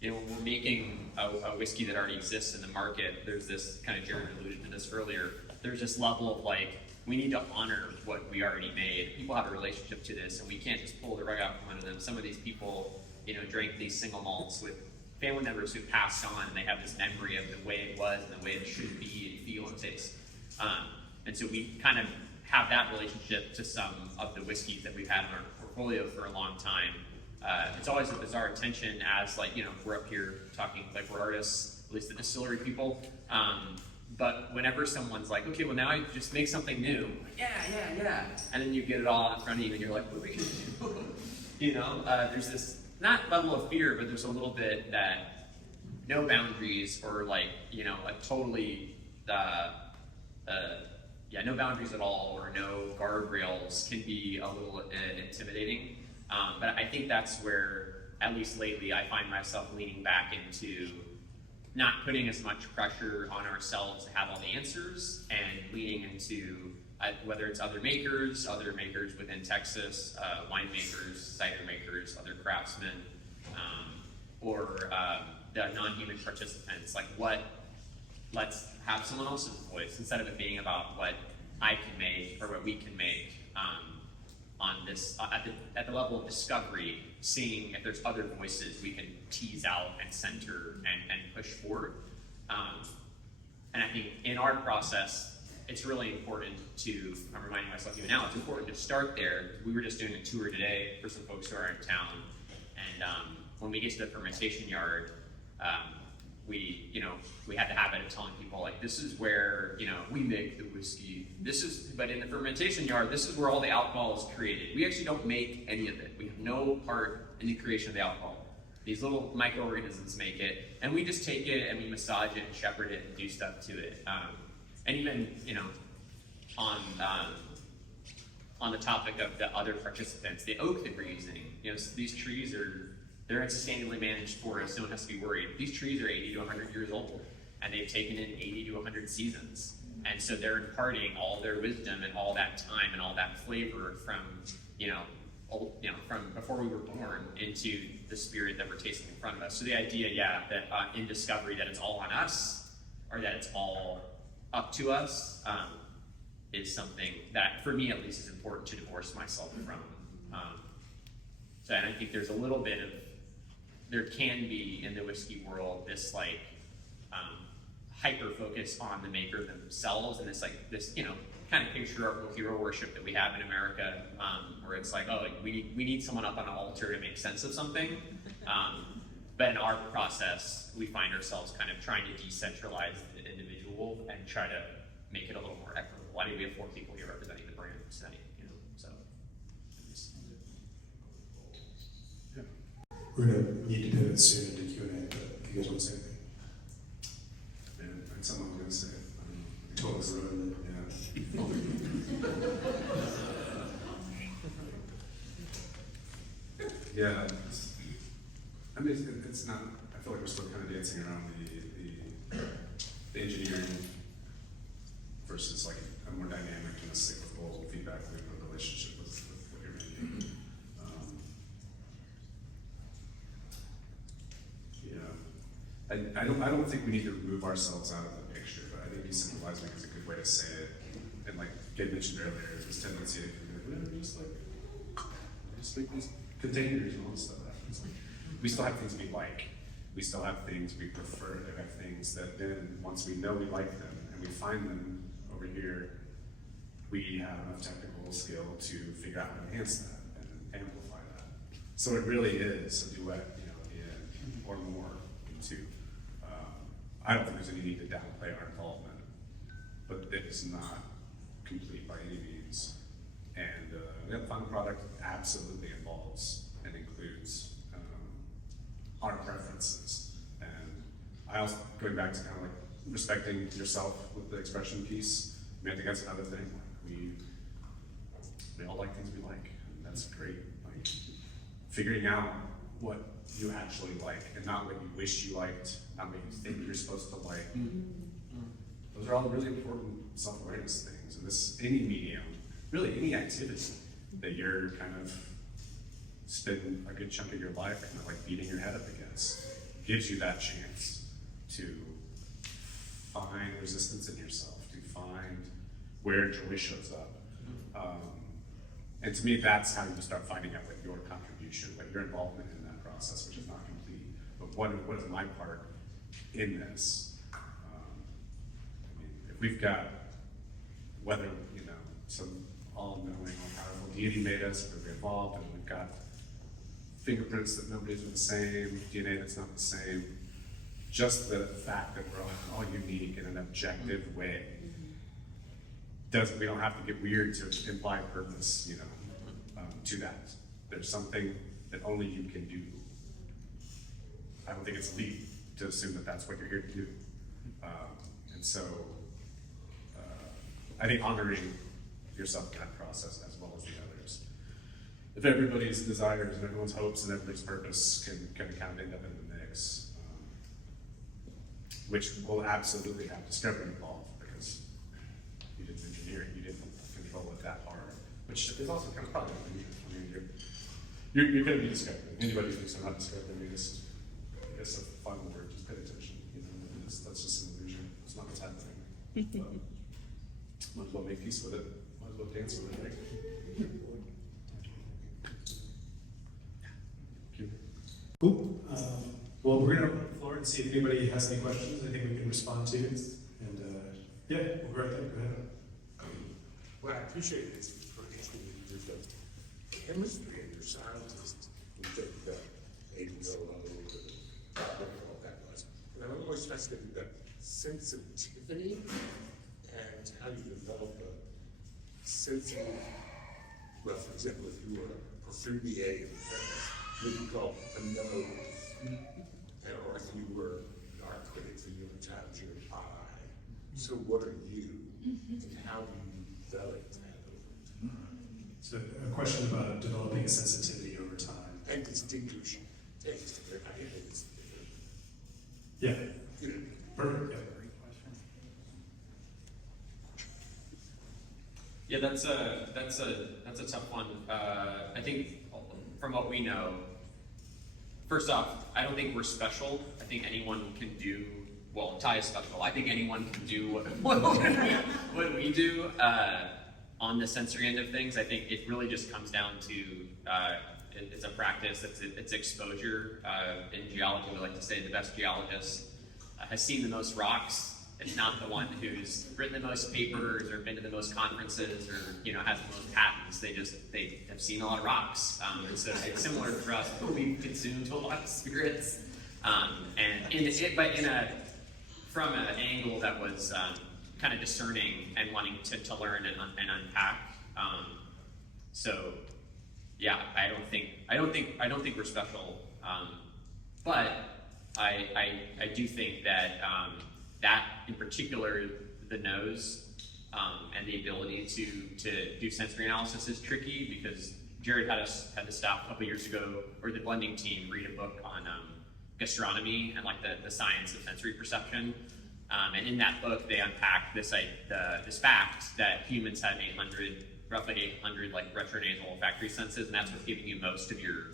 You know, when we're making a whiskey that already exists in the market, there's this kind of, Jared alluded to this earlier, there's this level of like, we need to honor what we already made. People have a relationship to this, and we can't just pull the rug out from under them. Some of these people, you know, drank these single malts with family members who passed on, and they have this memory of the way it was and the way it should be and feel and taste. And so we kind of have that relationship to some of the whiskeys that we've had in our portfolio for a long time. It's always a bizarre tension as, like, you know, we're up here talking like we're artists, at least the distillery people. But whenever someone's like, okay, well now I just make something new, like, yeah, and then you get it all in front of you and you're like, what are we gonna do? You know, there's this, not level of fear, but there's a little bit that no boundaries, or like, you know, a totally, no boundaries at all, or no guardrails can be a little intimidating. But I think that's where, at least lately, I find myself leaning back into not putting as much pressure on ourselves to have all the answers, and leaning into whether it's other makers within Texas, winemakers, cider makers, other craftsmen, or the non-human participants. Like, let's have someone else's voice instead of it being about what I can make or what we can make. On this, at the level of discovery, seeing if there's other voices we can tease out and center and push forward. And I think in our process, it's really important to, I'm reminding myself even now, it's important to start there. We were just doing a tour today for some folks who are in town. And when we get to the fermentation yard, we had the habit of telling people, like, this is where, we make the whiskey. But in the fermentation yard, this is where all the alcohol is created. We actually don't make any of it. We have no part in the creation of the alcohol. These little microorganisms make it, and we just take it and we massage it and shepherd it and do stuff to it. And even, on the topic of the other participants, the oak that we're using, these trees they're in sustainably managed forests. No one has to be worried. These trees are 80 to 100 years old, and they've taken in 80 to 100 seasons. And so they're imparting all their wisdom and all that time and all that flavor from before we were born into the spirit that we're tasting in front of us. So the idea, that in discovery that it's all on us, or that it's all up to us, is something that, for me at least, is important to divorce myself from. And I think there's a little bit of, there can be in the whiskey world this hyper focus on the maker themselves, and this kind of patriarchal hero worship that we have in America, where it's like, oh, we need someone up on an altar to make sense of something. But in our process, we find ourselves kind of trying to decentralize the individual and try to make it a little more equitable. I mean, we have 4 people here representing the brand tonight, so. Yeah. We're gonna need to pivot soon into Q&A, but if you guys want to say anything. And someone was going to say it. Totally ruined it. Yeah. It's not, I feel like we're still kind of dancing around the engineering versus like a more dynamic and a cyclical feedback loop of relationship with what you're making. I don't think we need to remove ourselves out of the picture, but I think decentralizing is a good way to say it. And like Gabe mentioned earlier, this tendency to just make these containers and all this stuff. We still have things we like. We still have things we prefer. There have things that then, once we know we like them and we find them over here, we have enough technical skill to figure out how to enhance that and amplify that. So it really is a duet, in or more into. I don't think there's any need to downplay our involvement, but it is not complete by any means. And the final product absolutely involves and includes our preferences. And I also, going back to kind of like respecting yourself with the expression piece, I think that's another thing. Like we all like things we like, and that's great. Like figuring out what you actually like and not what you wish you liked, not what you think you're supposed to like. Those are all really important self-awareness things. And this, any medium, really any activity that you're kind of spending a good chunk of your life kind of like beating your head up against, gives you that chance to find resistance in yourself, to find where joy shows up. And to me, that's how you start finding out what your contribution, what your involvement in that process, which is not complete, but what is my part in this? If we've got, whether, some all-knowing, all-powerful deity made us, but we're involved, and we've got fingerprints that nobody's the same, DNA that's not the same, just the fact that we're all unique in an objective way, we don't have to get weird to imply purpose, to that. There's something that only you can do. I don't think it's a leap to assume that that's what you're here to do. And so, I think honoring yourself in that process as well as the others. If everybody's desires and everyone's hopes and everybody's purpose can kind of end up in the mix, which will absolutely have discovery involved because you didn't engineer it, you didn't control it that hard, which is also kind of probably unusual. I mean, you're going to be discovering. Anybody who thinks they're not discovering this, I guess a final word, just pay attention. That's just an illusion. It's not what's happening. Might as well make peace with it. Might as well dance with it, right? Cool. Well, we're going to open the floor and see if anybody has any questions I think we can respond to. And Yeah, we'll go right there. Go ahead. What I appreciate is for you're the chemistry and your scientist who take the Vy Ngo, all that was. And I'm always fascinated with the sensitivity and how you develop a sensitive, well, for example, if you were a perfumier in Paris, what you call a nose, or if you were an art critic for New York Times, your eye. So what are you, and how do you develop that over time? So a question about developing a sensitivity over time. And distinguish taste. I think it's, Yeah, you know, perfect. Yeah. Yeah, that's a tough one. I think from what we know, first off, I don't think we're special. I think anyone can do. Well, Ty is special. I think anyone can do what we do on the sensory end of things. I think it really just comes down to it's a practice. It's exposure. In geology, we like to say the best geologist has seen the most rocks. It's not the one who's written the most papers or been to the most conferences or has the most patents. They have seen a lot of rocks. And so it's similar for us. We've consumed a lot of spirits, from an angle that was kind of discerning and wanting to learn and unpack. So yeah, I don't think we're special, but I do think that that in particular, the nose and the ability to do sensory analysis is tricky because Jared had the staff a couple years ago, or the blending team, read a book on gastronomy and like the science of sensory perception. And in that book, they unpacked this fact that humans have roughly 800 like retronasal olfactory senses, and that's what's giving you most of your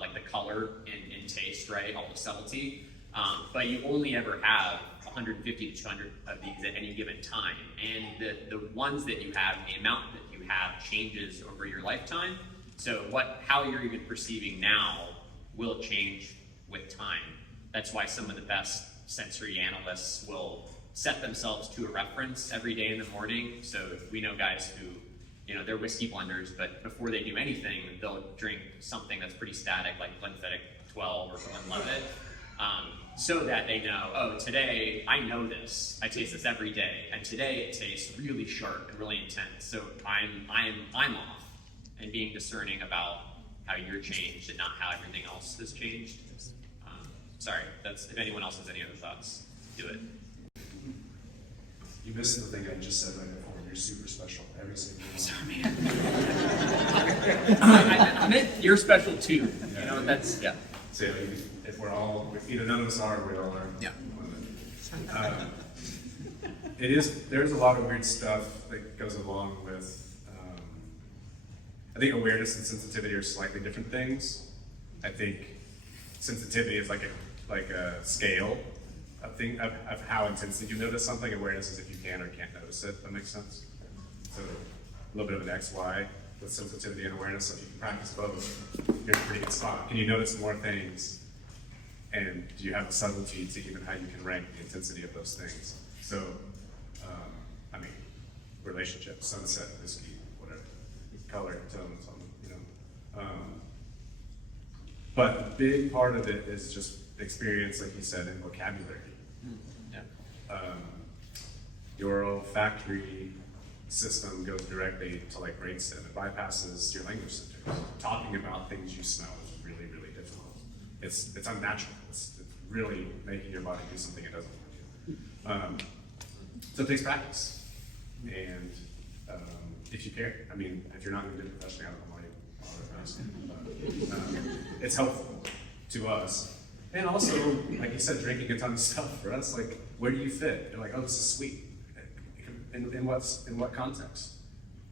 like the color and taste, right? All the subtlety. But you only ever have 150 to 200 of these at any given time, and the ones that you have, the amount that you have changes over your lifetime. So how you're even perceiving now will change with time. That's why some of the best sensory analysts will set themselves to a reference every day in the morning. So we know guys who, they're whiskey blenders, but before they do anything, they'll drink something that's pretty static, like Glenfiddich 12 or Glenlivet, so that they know, oh, today I know this. I taste this every day, and today it tastes really sharp and really intense. So I'm off, and being discerning about how you're changed and not how everything else has changed. Sorry, if anyone else has any other thoughts, do it. You missed the thing I just said right before. You're super special. Every single one. Sorry, man. I meant you're special too. That's, yeah. So if we're all, none of us are, we all are. Yeah. There's a lot of weird stuff that goes along with, I think awareness and sensitivity are slightly different things. I think sensitivity is like a scale of how intensely you notice something. Awareness is if you can or can't notice it. That makes sense? So a little bit of an XY with sensitivity and awareness. So if you can practice both, you're in a pretty good spot. Can you notice more things? And do you have the subtlety to even how you can rank the intensity of those things? So, relationships, sunset, whiskey, whatever, color, tone, something, But a big part of it is just experience, like you said, and vocabulary. Yeah. Your olfactory system goes directly to like brainstem. It bypasses your language center. Talking about things you smell is really, really difficult. It's unnatural. It's really making your body do something it doesn't want to do. So it takes practice. And if you care, if you're not going to do it professionally, I don't know why you bother asking. It's helpful to us. And also, like you said, drinking a ton of stuff for us, like, where do you fit? You're like, oh, this is sweet. In what context?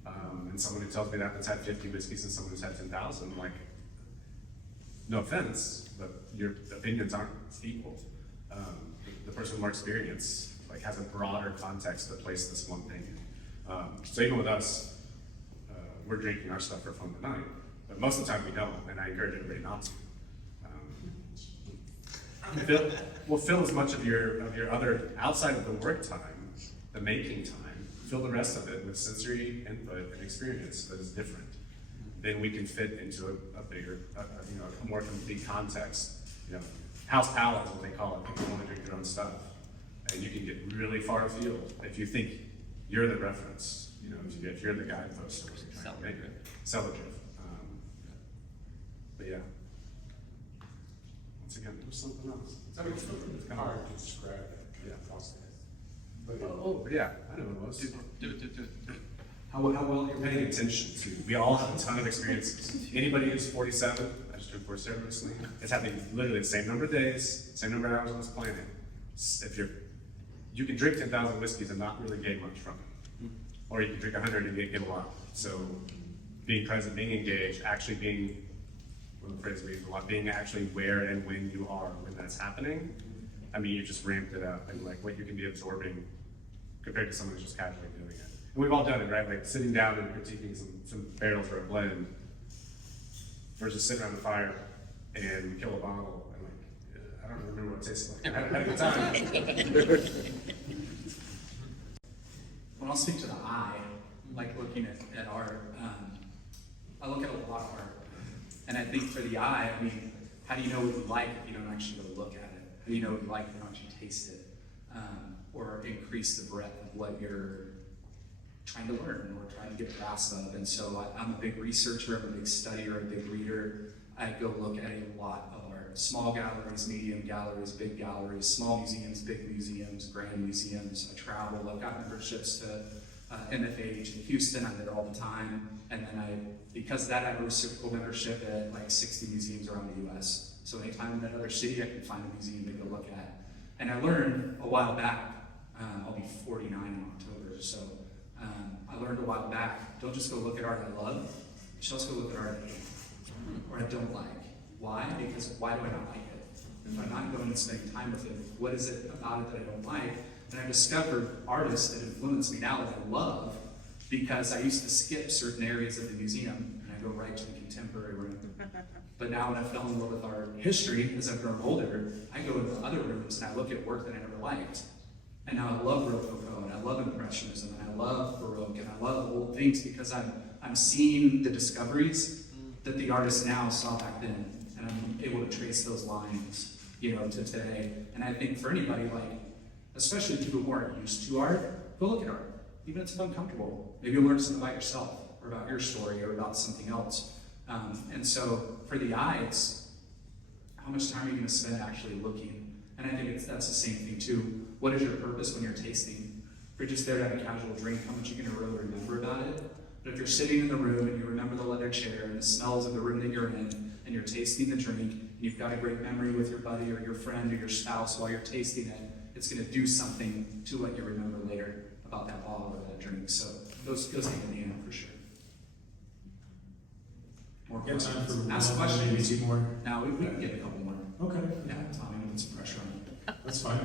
And someone who tells me that's had 50 whiskeys and someone who's had 10,000, I'm like, no offense, but your opinions aren't equal. The person with more experience has a broader context to place this one thing in. So even with us, we're drinking our stuff for fun tonight, but most of the time we don't, and I encourage everybody not to. Fill as much of your other outside of the work time the making time, fill the rest of it with sensory input and experience that is different. Then we can fit into a bigger, a more complete context. House palate is what they call it. People want to drink their own stuff. And you can get really far afield if you think you're the reference, if you're the guidepost or what you're trying to make it. Celebrative. But yeah. Once again, there's something else. I mean, it's hard to describe that process. But Yeah, I know what it was. Do it. How well You're paying attention to. We all have a ton of experiences. Anybody who's 47, I just turned 47 recently, it's happening literally the same number of days, same number of hours on this planet. You can drink 10,000 whiskeys and not really gain much from it. Or you can drink 100 and get a lot. So being present, being engaged, actually being, one of the phrases we use a lot, being actually where and when you are when that's happening, I mean, you just ramped it up and like what you can be absorbing compared to someone who's just casually doing it. And we've all done it, right? Like sitting down and critiquing some barrels or a blend versus sitting around the fire and we kill a bottle and like, I don't remember what it tastes like. I had a good time. When I'll speak to the eye, like looking at art, I look at a lot of art. And I think for the eye, I mean, how do you know what you like if you don't actually go look at it? How do you know what you like if you don't actually taste it? Or increase the breadth of what you're trying to learn or trying to get a grasp of. And so I'm a big researcher, I'm a big studier, a big reader. I go look at a lot of art. Small galleries, medium galleries, big galleries, small museums, big museums, grand museums. I travel, I've got memberships to MFH in Houston, I'm there all the time. And then because of that, I have a reciprocal membership at like 60 museums around the US. So anytime I'm in another city, I can find a museum to go look at. And I learned a while back, I'll be 49 in October, so I learned a while back, don't just go look at art I love, you should also go look at art I hate, or I don't like. Why? Because why do I not like it? If I'm not going and spending time with it, what is it about it that I don't like? And I discovered artists that influence me now that I love, because I used to skip certain areas of the museum, and I go right to the contemporary room. But now when I fell in love with art history, as I've grown older, I go into other rooms and I look at work that I never liked. And now I love Rococo, and I love Impressionism, and I love Baroque, and I love old things because I'm seeing the discoveries that the artists now saw back then, and I'm able to trace those lines, to today. And I think for anybody, like, especially people who aren't used to art, go look at art, even if it's uncomfortable. Maybe you'll learn something about yourself, or about your story, or about something else. And so for the eye, it's how much time are you going to spend actually looking? And I think that's the same thing too. What is your purpose when you're tasting? If you're just there to have a casual drink, how much are you going to really remember about it? But if you're sitting in the room and you remember the leather chair and the smells of the room that you're in, and you're tasting the drink, and you've got a great memory with your buddy or your friend or your spouse while you're tasting it, it's going to do something to what you remember later about that bottle or that drink. So goes hand in hand for sure. More Got time questions? for Ask one, maybe questions. two more. Now we can get a couple more. Okay, Yeah, Tommy, I'm put some pressure on you. that's fine.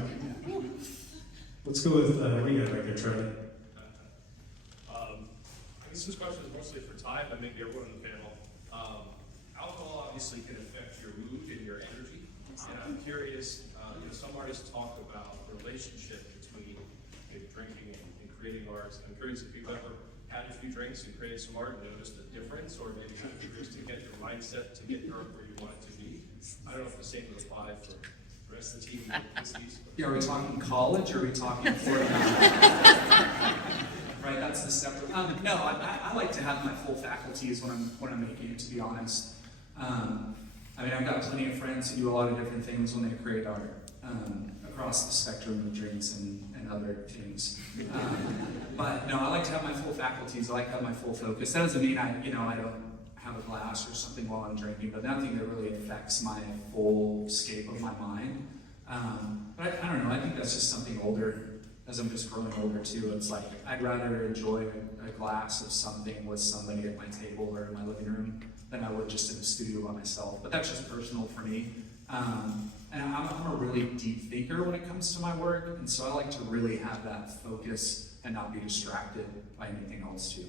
Let's go with, what do you got right there, Charlie? I guess this question is mostly for Ty, but maybe everyone on the panel. Alcohol obviously can affect your mood and your energy. And I'm curious, some artists talk about the relationship between drinking and creating art. I'm curious if you've ever had a few drinks and created some art and noticed a difference, or maybe had a few drinks to get your mindset to get your art where you want it to be. I don't know if the same would apply for the rest of the team. Yeah, are we talking college or are we talking Florida? Right, that's the separate. No, I like to have my full faculties when I'm making it, to be honest. I mean, I've got plenty of friends who do a lot of different things when they create art, across the spectrum of drinks and other things. But no, I like to have my full faculties. I like to have my full focus. That doesn't mean I don't have a glass or something while I'm drinking, but nothing that really affects my full scape of my mind. But I don't know, I think that's just something older, as I'm just growing older too. It's like, I'd rather enjoy a glass of something with somebody at my table or in my living room than I would just in the studio by myself. But that's just personal for me. And I'm a really deep thinker when it comes to my work, and so I like to really have that focus and not be distracted by anything else too.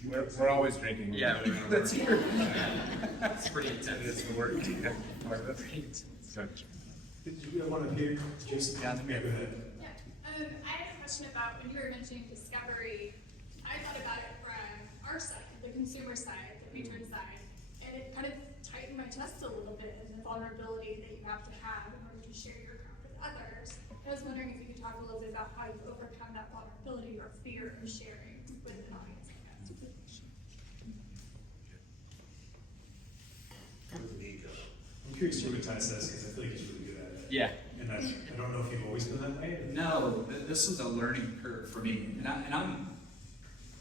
Anybody else? We're always drinking. Yeah, That's here. it's pretty intense. It's the work. Pretty intense. Good. Did you want to hear Jason? Yeah, go ahead. Yeah, I had a question about when you were mentioning discovery. I thought about it from our side, the consumer side, the patron side, and it kind of tightened my chest a little bit in the vulnerability that you have to have in order to share your craft with others. I was wondering if you could talk a little bit about how you overcome that vulnerability or fear of sharing with an audience like that. I'm curious to hear what Ty says because I feel like he's really good at it. Yeah. And I don't know if you've always been that way. No, this was a learning curve for me, and I'm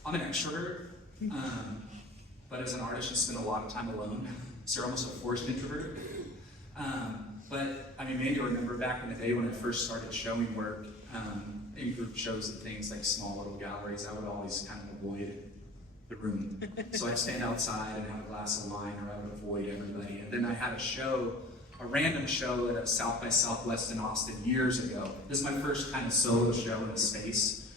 an extrovert, but as an artist, you spend a lot of time alone, so you're almost a forced introvert. But I mean, maybe I remember back in the day when I first started showing work in group shows and things like small little galleries, I would always kind of avoid the room. So I'd stand outside and have a glass of wine, or I would avoid everybody. And then I had a random show at a South by Southwest in Austin years ago. This is my first kind of solo show in the space.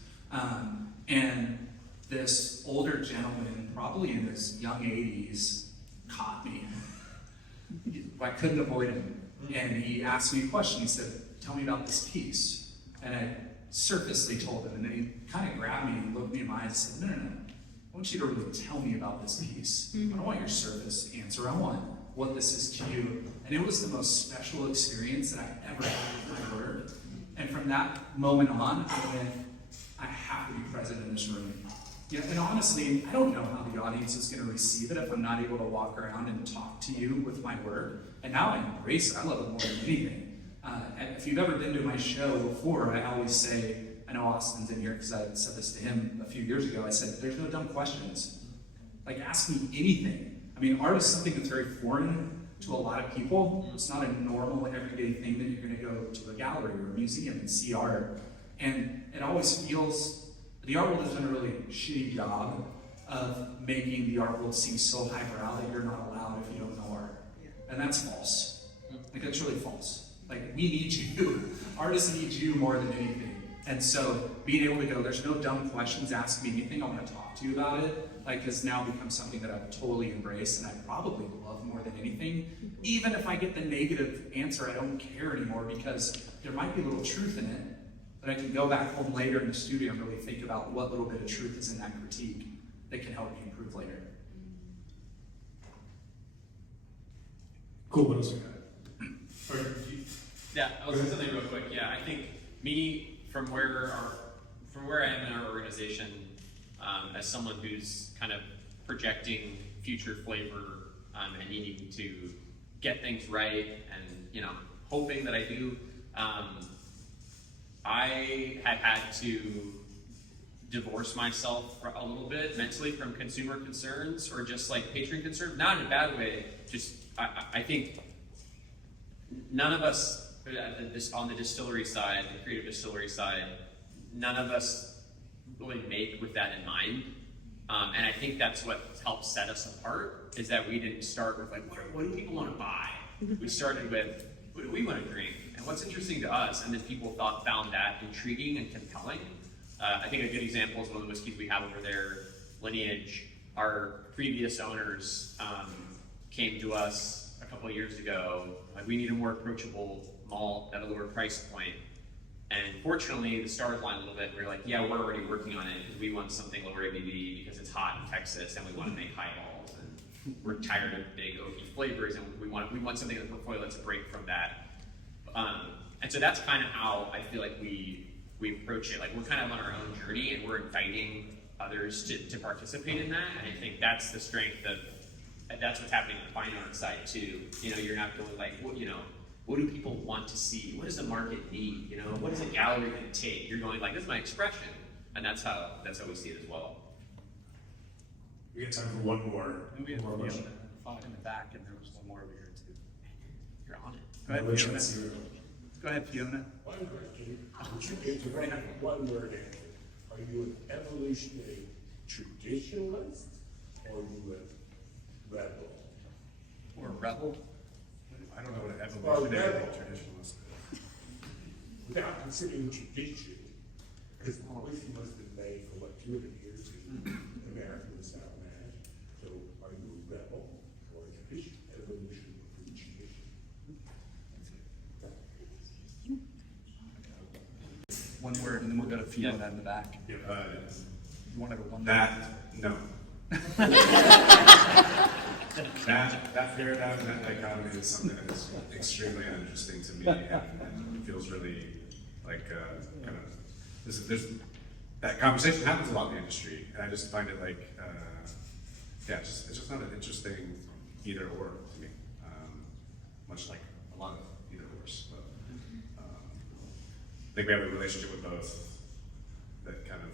And this older gentleman, probably in his young 80s, caught me. I couldn't avoid him. And he asked me a question. He said, "Tell me about this piece." And I surfacely told him. And then he kind of grabbed me and looked me in my eyes and said, "No. I want you to really tell me about this piece. I don't want your surface answer. I want what this is to you." And it was the most special experience that I ever had with my work. And from that moment on, I went, I have to be present in this room. Yeah, and honestly, I don't know how the audience is going to receive it if I'm not able to walk around and talk to you with my work. And now I embrace it. I love it more than anything. And if you've ever been to my show before, I always say, I know Austin's in here because I said this to him a few years ago. I said, there's no dumb questions. Like, ask me anything. I mean, art is something that's very foreign to a lot of people. It's not a normal, everyday thing that you're going to go to a gallery or a museum and see art. And it always feels, the art world has done a really shitty job of making the art world seem so highbrow that you're not allowed if you don't know art. And that's false. Like, that's really false. Like, we need you. Artists need you more than anything. And so being able to go, there's no dumb questions, ask me anything, I want to talk to you about it, like, has now become something that I've totally embraced and I probably love more than anything. Even if I get the negative answer, I don't care anymore because there might be a little truth in it that I can go back home later in the studio and really think about what little bit of truth is in that critique that can help me improve later. Cool, what else we got? Yeah, I'll say something real quick. Yeah, I think me, from where I am in our organization, as someone who's kind of projecting future flavor and needing to get things right, and hoping that I do, I had to divorce myself a little bit mentally from consumer concerns or just like patron concerns, not in a bad way. Just I think none of us on the distillery side, the creative distillery side, none of us really make with that in mind. And I think that's what helped set us apart, is that we didn't start with like, what do people want to buy? We started with, what do we want to drink? And what's interesting to us? And then people found that intriguing and compelling. I think a good example is one of the whiskeys we have over there, Lineage. Our previous owners came to us a couple of years ago, like, we need a more approachable malt at a lower price point. And fortunately, the stars aligned a little bit. We were like, yeah, we're already working on it because we want something lower ABV because it's hot in Texas and we want to make highballs. And we're tired of big oaky flavors and we want something in the portfolio that's a break from that. And so that's kind of how I feel like we approach it. Like, we're kind of on our own journey and we're inviting others to participate in that. And I think that's the strength of, that's what's happening on the fine art side too. You're not going like, what do people want to see? What does the market need? What is a gallery going to take? You're going like, this is my expression, and that's how we see it as well. We got time for one more. We have one more question. in the back, and there was one more over here too. You're on it. Go ahead, Which Fiona. one's zero? Go ahead, Fiona. One question, would you get to one word answer? Are you an evolutionary traditionalist or are you a rebel? Or rebel. I don't know what an evolutionary traditionalist is. Without considering tradition, because whiskey must have been made for what, 200 years in America and South America. So are you a rebel or a tradition, evolution or tradition? Fiona in the back. Uh, You wanted a one. no. that paradigm, that dichotomy is something that is extremely uninteresting to me, and feels really like kind of there's that conversation happens a lot in the industry, and I just find it like it's just not an interesting either or to me, much like a lot of either ors. But I think we have a relationship with both that kind of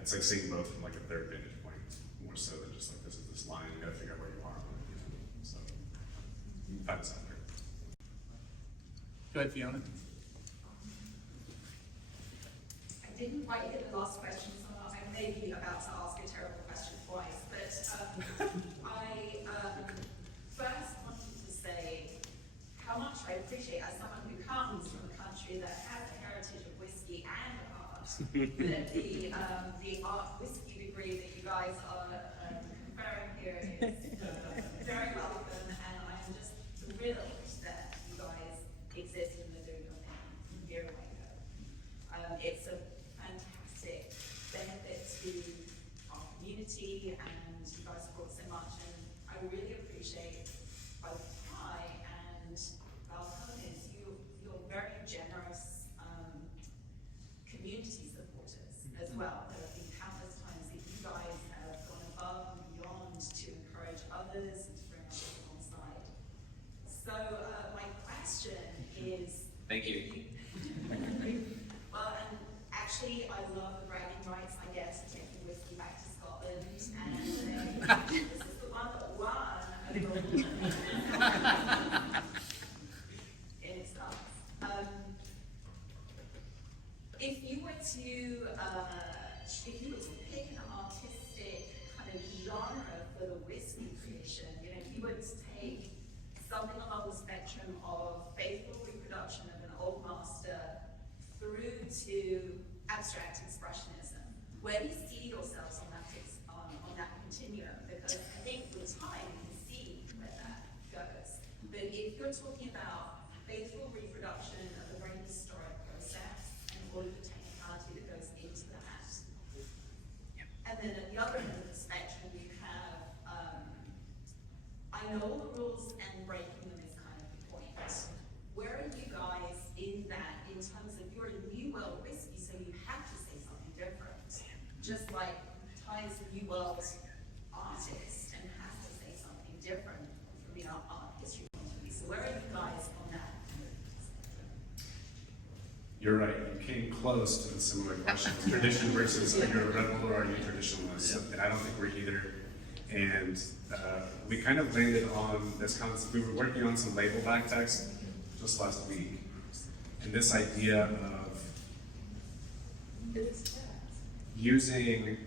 it's like seeing both from like a third vantage point, more so than just like this is this line, you gotta figure out where you are on it, so that's out there. Go ahead, Fiona. I didn't quite get the last question, so I may be about to ask a terrible question twice, but I first wanted to say how much I appreciate, as someone who comes from a country that has a heritage of whiskey and art, that the art whiskey degree that you guys are conferring here is very welcome, and I'm just thrilled that you guys exist and are doing your thing here in Waco. It's a fantastic benefit to our community, and you guys support so much, and I really appreciate both Ty and Balcones, you're very generous community supporters as well. There have been countless times that you guys have gone above and beyond to encourage others and to bring others alongside. So my question is... Thank you. Well, and actually, I love the bragging rights I get to take the whiskey back to Scotland, and this is the one that won a gold in its class. If you were to pick an artistic kind of genre for the whiskey creation, if you were to take something along the spectrum of faithful reproduction of an old master through to abstract expressionism, where do you see yourselves on that continuum? Because I think with time you can see where that goes. But if you're talking about faithful reproduction of a very historic process and all of the technicality that goes into that, and then at the other end of the spectrum you have, I know all the rules and breaking them is kind of the point. Where are you guys in that, in terms of you're a new world whiskey, so you have to say something different, just like Ty's a new world artist and has to say something different from the art history point of view. So where are you guys on that? You're right, you came close to the similar question. Tradition versus are you a rebel or are you a traditionalist? And I don't think we're either. And we kind of landed on this concept. We were working on some label back text just last week. And this idea of using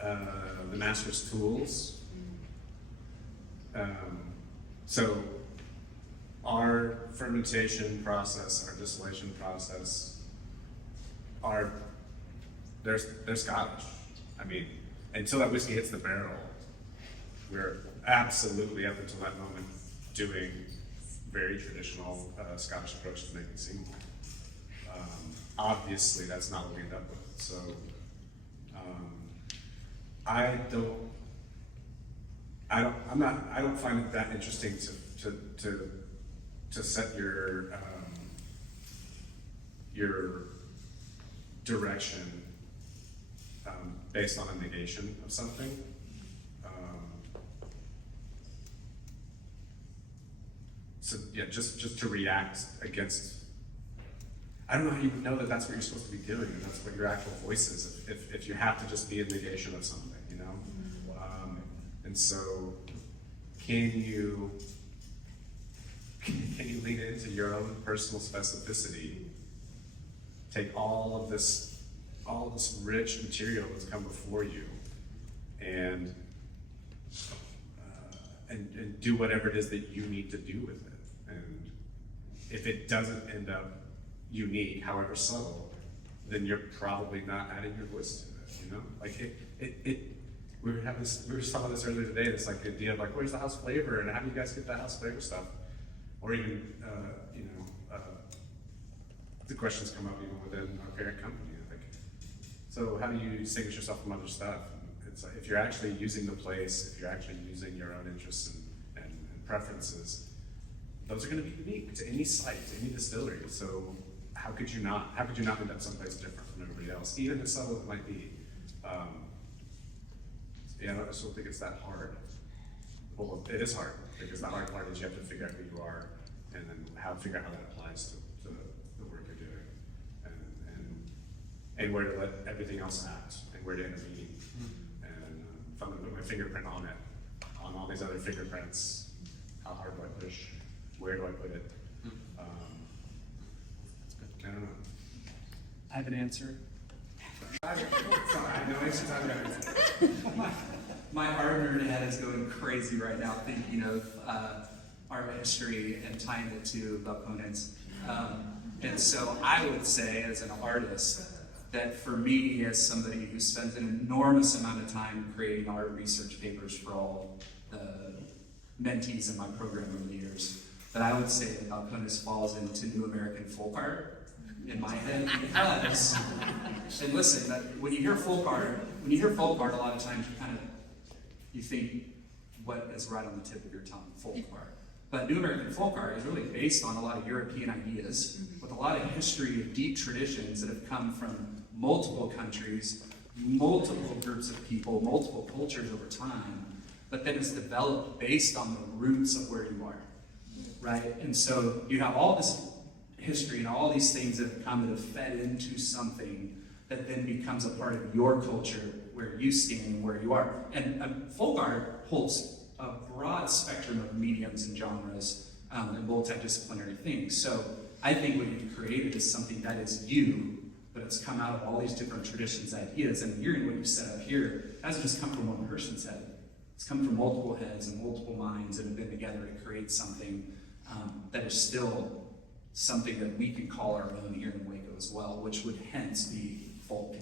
the master's tools. So our fermentation process, our distillation process, they're Scottish. I mean, until that whiskey hits the barrel, we're absolutely up until that moment doing very traditional Scottish approach to making single malt. Obviously, that's not what we end up with. So I don't find it that interesting to set your direction based on a negation of something. So yeah, just to react against. I don't know how you would know that that's what you're supposed to be doing, and that's what your actual voice is. If you have to just be a negation of something, you know. And so, can you lean into your own personal specificity? Take all of this rich material that's come before you, and do whatever it is that you need to do with it. And if it doesn't end up unique, however subtle, then you're probably not adding your voice to it. You know, like we were talking about this earlier today. This like idea of like, where's the house flavor, and how do you guys get the house flavor stuff, or even the questions come up even within our parent company. I think. So how do you distinguish yourself from other stuff? It's like if you're actually using the place, if you're actually using your own interests and preferences, those are going to be unique to any site, to any distillery. So how could you not end up someplace different from everybody else, even as subtle as it might be? Yeah, I just don't think it's that hard. Well, it is hard because the hard part is you have to figure out who you are and then figure out how that applies to the work you're doing and where to let everything else act and where to intervene. And if I'm going to put my fingerprint on it, on all these other fingerprints, how hard do I push? Where do I put it? I don't know. I have an answer. Sorry, no answer time, guys. My art nerd head is going crazy right now thinking of art history and tying it to Balcones. And so I would say, as an artist, that for me, as somebody who spends an enormous amount of time creating art research papers for all the mentees in my program over the years, that I would say that Balcones falls into New American folk art in my head because, and listen, that when you hear folk art, a lot of times you think what is right on the tip of your tongue, folk art. But New American folk art is really based on a lot of European ideas with a lot of history of deep traditions that have come from multiple countries, multiple groups of people, multiple cultures over time, but then it's developed based on the roots of where you are, right? And so you have all this history and all these things that have come that have fed into something that then becomes a part of your culture, where you stand and where you are. And folk art holds a broad spectrum of mediums and genres and multidisciplinary things. So I think what you've created is something that is you, but it's come out of all these different traditions, ideas. And hearing what you set up here hasn't just come from one person's head. It's come from multiple heads and multiple minds that have been together to create something that is still something that we can call our own here in Waco as well, which would hence be folk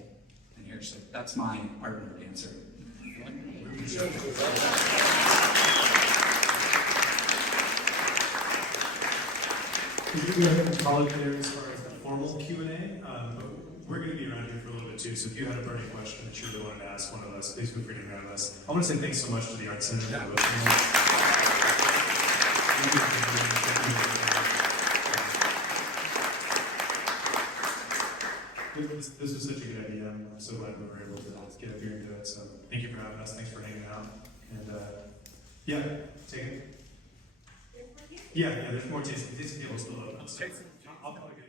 in here. So that's my art nerd answer. Could you go ahead and call it there as far as the formal Q&A? But we're going to be around here for a little bit too, so if you had a burning question that you really wanted to ask one of us, please feel free to grab us. I want to say thanks so much to the Art Center for hosting us. This was such a good idea. I'm so glad we were able to get up here and do it. So thank you for having us. Thanks for hanging out. And yeah, take it. Yeah, there's more tasting. Tasting tables still open. So I'll probably get